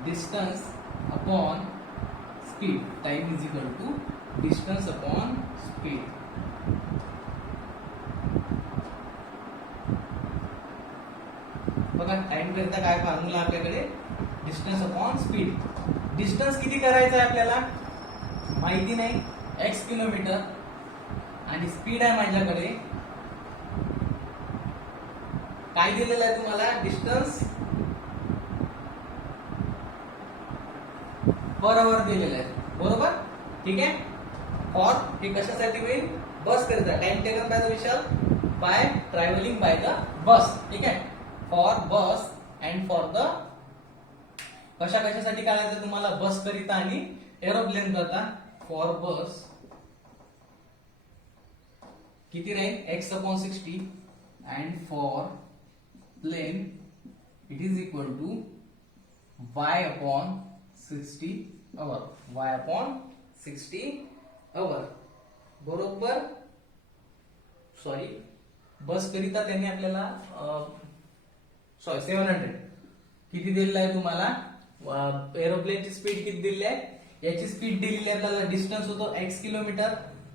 distance upon speed. Time is equal to distance upon speed. बघा, टाइम करता काय फॉर्म्युला आपल्याकडे? Distance upon speed. डिस्टन्स किती करायचं आहे आपल्याला माहिती नाही, x किलोमीटर, आणि स्पीड आहे माझ्याकडे काय दिलेलं आहे तुम्हाला? डिस्टन्स पर आवर दिलेलं आहे. बरोबर? ठीक आहे. फॉर हे कशासाठी होईल? बस करता. Time taken by the Vishal by travelling by the bus. ठीक आहे. For bus and for the कशासाठी काढायचं तुम्हाला? बस करिता आणि एरोप्लेन करता. फॉर बस किती राहील? x upon 60 and for plane it is equal to y upon 60 hour. y upon 60 hour. बरोबर? सॉरी, बस करिता त्यांनी आपल्याला 700 किती दिलेलं आहे तुम्हाला? एरोप्लेनची स्पीड किती दिलेली आहे? याची स्पीड दिलेली आहे आपल्याला. डिस्टन्स होतो x किलोमीटर,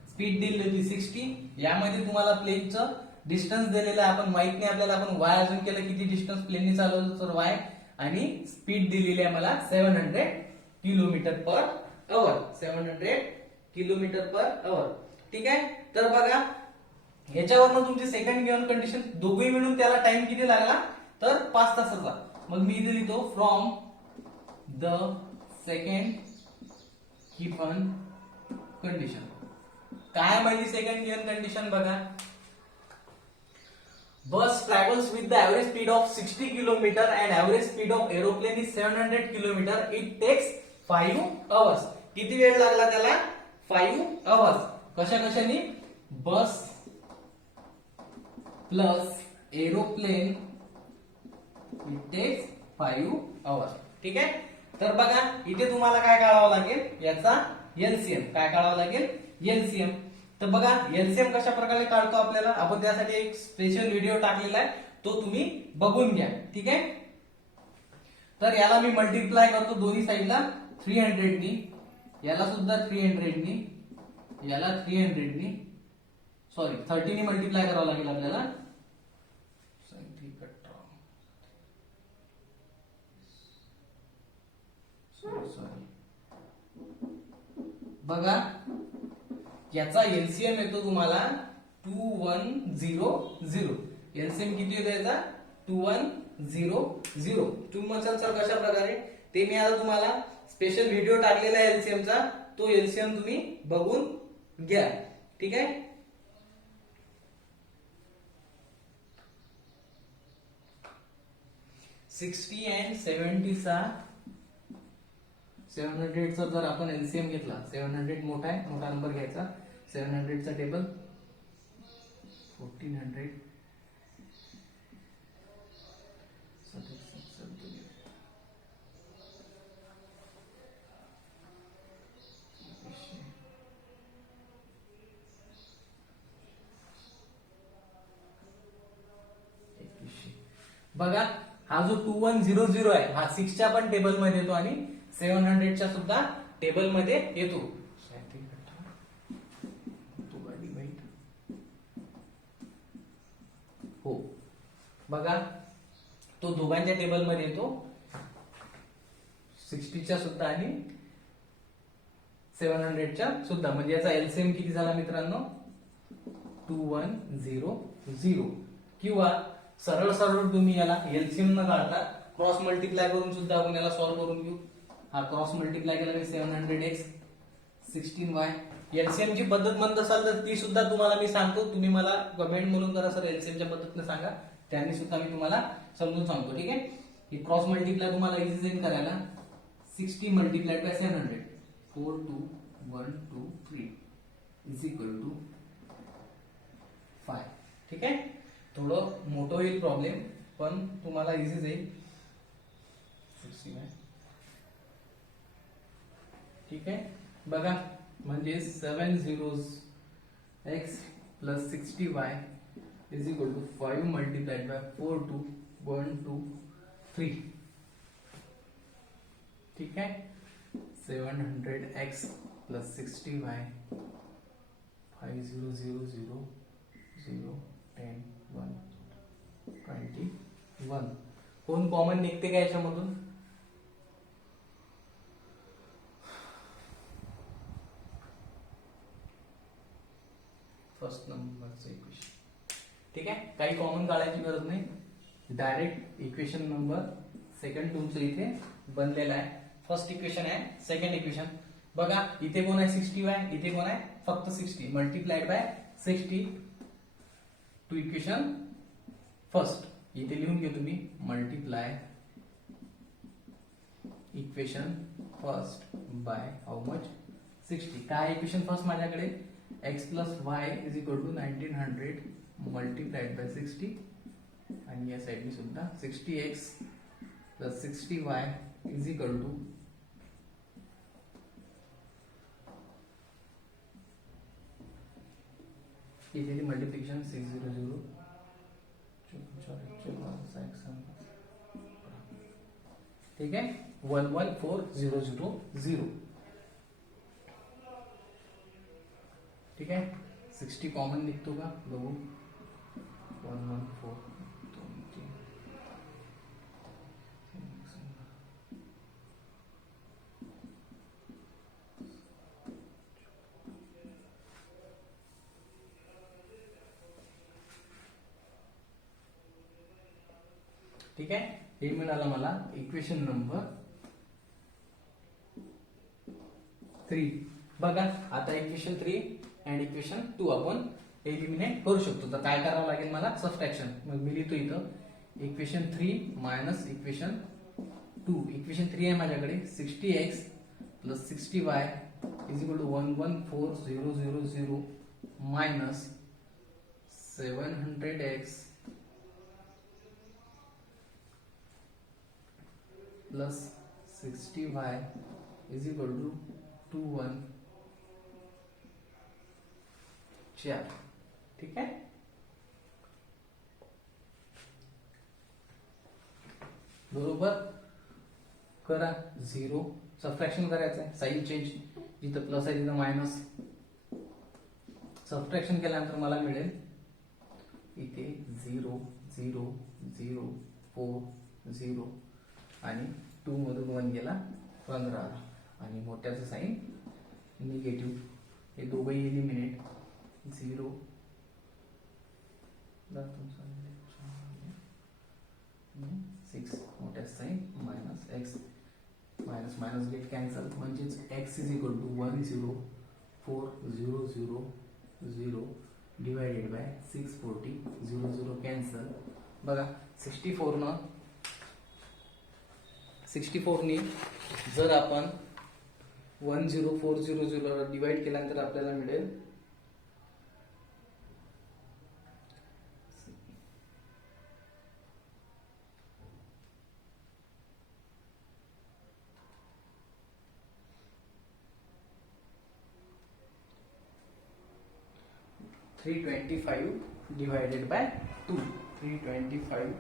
स्पीड दिलेली होती 60. यामध्ये तुम्हाला प्लेनचं डिस्टन्स दिलेलं आहे. आपण माहित नाही आपल्याला, आपण y अजून केलं किती डिस्टन्स प्लेनने चालवलं तर y, आणि स्पीड दिलेली आहे मला 700 kilometre per hour. 700 kilometre per hour. ठीक आहे. तर बघा, याच्यावरनं तुमची सेकंड गिव्हन कंडिशन दोघे मिळून त्याला टाइम किती लागला? तर 5 तासाचा. मग मी इथे लिहितो from the second given condition. काय माझी सेकंड गिव्हन कंडिशन? बघा, बस travels with the average speed of 60 kilometer and average speed of aeroplane is 700 kilometer. It takes 5 hours. किती वेळ लागला त्याला? 5 hours. कशाने? Bus plus aeroplane it takes 5 hours. ठीक आहे. तर बघा, इथे तुम्हाला काय काढावं लागेल? याचा एलसीएम. काय काढावं लागेल? एलसीएम. तर बघा, एलसीएम कशा प्रकारे काढतो आपल्याला, आपण त्यासाठी एक स्पेशल व्हिडिओ टाकलेला आहे, तो तुम्ही बघून घ्या. ठीक आहे. तर याला मी मल्टिप्लाय करतो दोन्ही साईडला 300 नी, याला सुद्धा 300 नी, याला 300 नी, सॉरी 30 नी मल्टिप्लाय करावं लागेल आपल्याला. बघा, याचा एलसीएम येतो तुम्हाला 2100. एलसीएम किती येतो याचा? 2100. तुम्ही म्हणाल सर कशा प्रकारे? ते मी आता तुम्हाला स्पेशल व्हिडिओ टाकलेला आहे एलसीएमचा, तो एलसीएम तुम्ही बघून घ्या. ठीक आहे. $60 and $70 चा 700चा जर आपण एलसीएम घेतला, 700 मोठा आहे, मोठा नंबर घ्यायचा. 700चा टेबल 1400 बघा. हा जो 2100 आहे हा 6च्या पण टेबल मध्ये येतो आणि 700च्या सुद्धा टेबल मध्ये येतो. हो बघा, तो दोघांच्या टेबल मध्ये येतो, 60च्या सुद्धा आणि 700च्या सुद्धा. म्हणजे याचा एलसीएम किती झाला मित्रांनो? 2100. किंवा सरळ सरळ तुम्ही याला एलसीएम न काढता क्रॉस मल्टिप्लाय करून सुद्धा आपण याला सॉल्व्ह करून घेऊ. हा क्रॉस मल्टिप्लाय केला मी 700x 16y. एलसीएम ची पद्धत म्हणत असाल तर ती सुद्धा तुम्हाला मी सांगतो, तुम्ही मला कमेंट म्हणून करा सर एलसीएमच्या पद्धतीने सांगा, त्यांनी सुद्धा मी तुम्हाला समजून सांगतो. ठीक आहे, ही क्रॉस मल्टिप्लाय तुम्हाला इझी जाईल करायला. 60 multiplied by 700 42123 is equal to 5. ठीक आहे, थोडं मोठं होईल प्रॉब्लेम पण तुम्हाला इझी जाईल. 60 ठीक आहे, बघा म्हणजे 7 zeros x plus 60y is equal to 5 multiplied by 42123. ठीक आहे, 700x plus 60y 5000 0 10 1 21. कोण कॉमन निघते का याच्यामधून? फर्स्ट नंबरचं इक्वेशन. ठीक आहे, काही कॉमन काढायची गरज नाही, डायरेक्ट इक्वेशन नंबर सेकंड तुमचं इथे बनलेला आहे. फर्स्ट इक्वेशन आहे, सेकंड इक्वेशन बघा. इथे कोण आहे? 60y. इथे कोण आहे? फक्त 60 multiplied by 60 to equation first. इथे लिहून घे तुम्ही multiply equation first by how much? 60. काय इक्वेशन फर्स्ट माझ्याकडे? x plus y is equal to 1900 multiplied by 60 आणि या साइडने सुद्धा 60x plus 60y is equal to इथे मल्टिप्लिकेशन 600 ठीक आहे, 11400. ठीक आहे, 60 कॉमन निघतो का बघू. 114 ठीक आहे, हे मिळालं मला इक्वेशन नंबर 3. बघा आता इक्वेशन 3 अँड इक्वेशन 2 आपण एलिमिनेट करू शकतो. तर काय करावं लागेल मला? सबट्रॅक्शन. मग मी लिहितो इथं इक्वेशन 3 मायनस इक्वेशन 2. इक्वेशन 3 आहे माझ्याकडे 60x plus 60y is equal to 114000 minus 700x plus 60y is equal to 2114. ठीक आहे, बरोबर करा. 0 सबट्रॅक्शन करायचं आहे, साइन चेंज, जिथं प्लस आहे तिथं मायनस. सबट्रॅक्शन केल्यानंतर मला मिळेल इथे 0 0 0 4 0 आणि 2 मधून 1 गेला 15 आणि मोठ्याचं साइन निगेटिव्ह. हे दोघंही एलिमिनेट. 0 6 मोठ्याचं sign minus x minus minus get cancel म्हणजेच x is equal to 1040000 divided by 640 00 cancel. बघा 64 ने जर आपण 10400 डिवाइड केल्यानंतर आपल्याला मिळेल 325 divided by 2. 325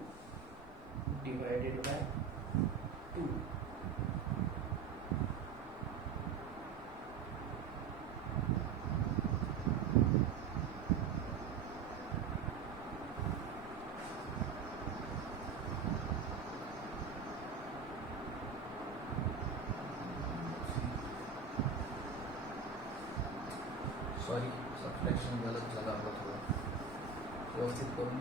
divided by 2. Sorry, subtraction गलत झालं आपलं, थोडं व्यवस्थित करून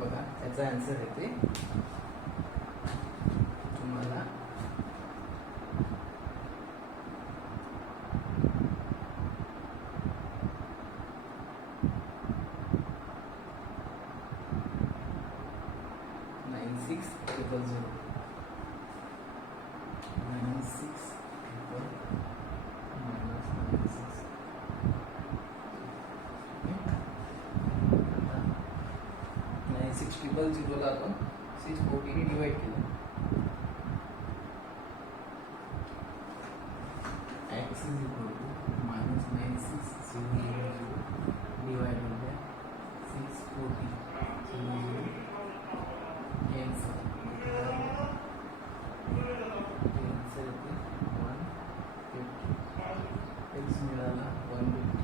बघा, याचा आन्सर येते तुम्हाला 9600. 96 minus 96. 9600 ला आपण 640 ने डिवाइड केलं. x is equal to minus 9600 divided by 640 answer येते 150. x मिळाला 150.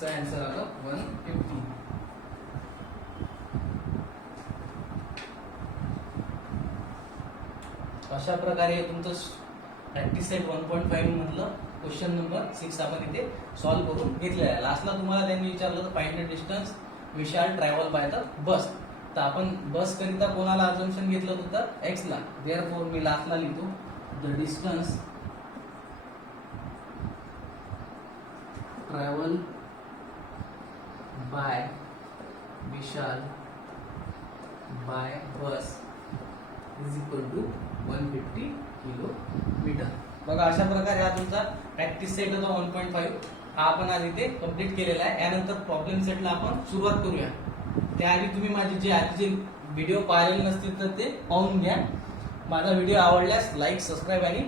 चा आन्सर आला 150. अशा प्रकारे तुमचं प्रॅक्टिस सेट 1.5 मधलं क्वेश्चन नंबर 6 आपण इथे सॉल्व्ह करून घेतलेला आहे. लास्टला तुम्हाला त्यांनी विचारलं तर find the distance we shall travel by the bus. तर आपण बस करिता कोणाला अजम्पशन घेतलं होतं तर एक्स ला. देअरफॉर मी लास्टला लिहितो the distance travel by Vishal by bus is equal to 150 kilometre. बघा, अशा प्रकारे हा तुमचा प्रॅक्टिस सेट होता 1.5. हा आपण आज इथे कम्प्लीट केलेला आहे. यानंतर प्रॉब्लेम सेटला आपण सुरुवात करूया. त्याआधी तुम्ही माझे जे आधीचे व्हिडिओ पाहिलेले नसतील तर ते पाहून घ्या. माझा व्हिडिओ आवडल्यास लाईक, सबस्क्राईब आणि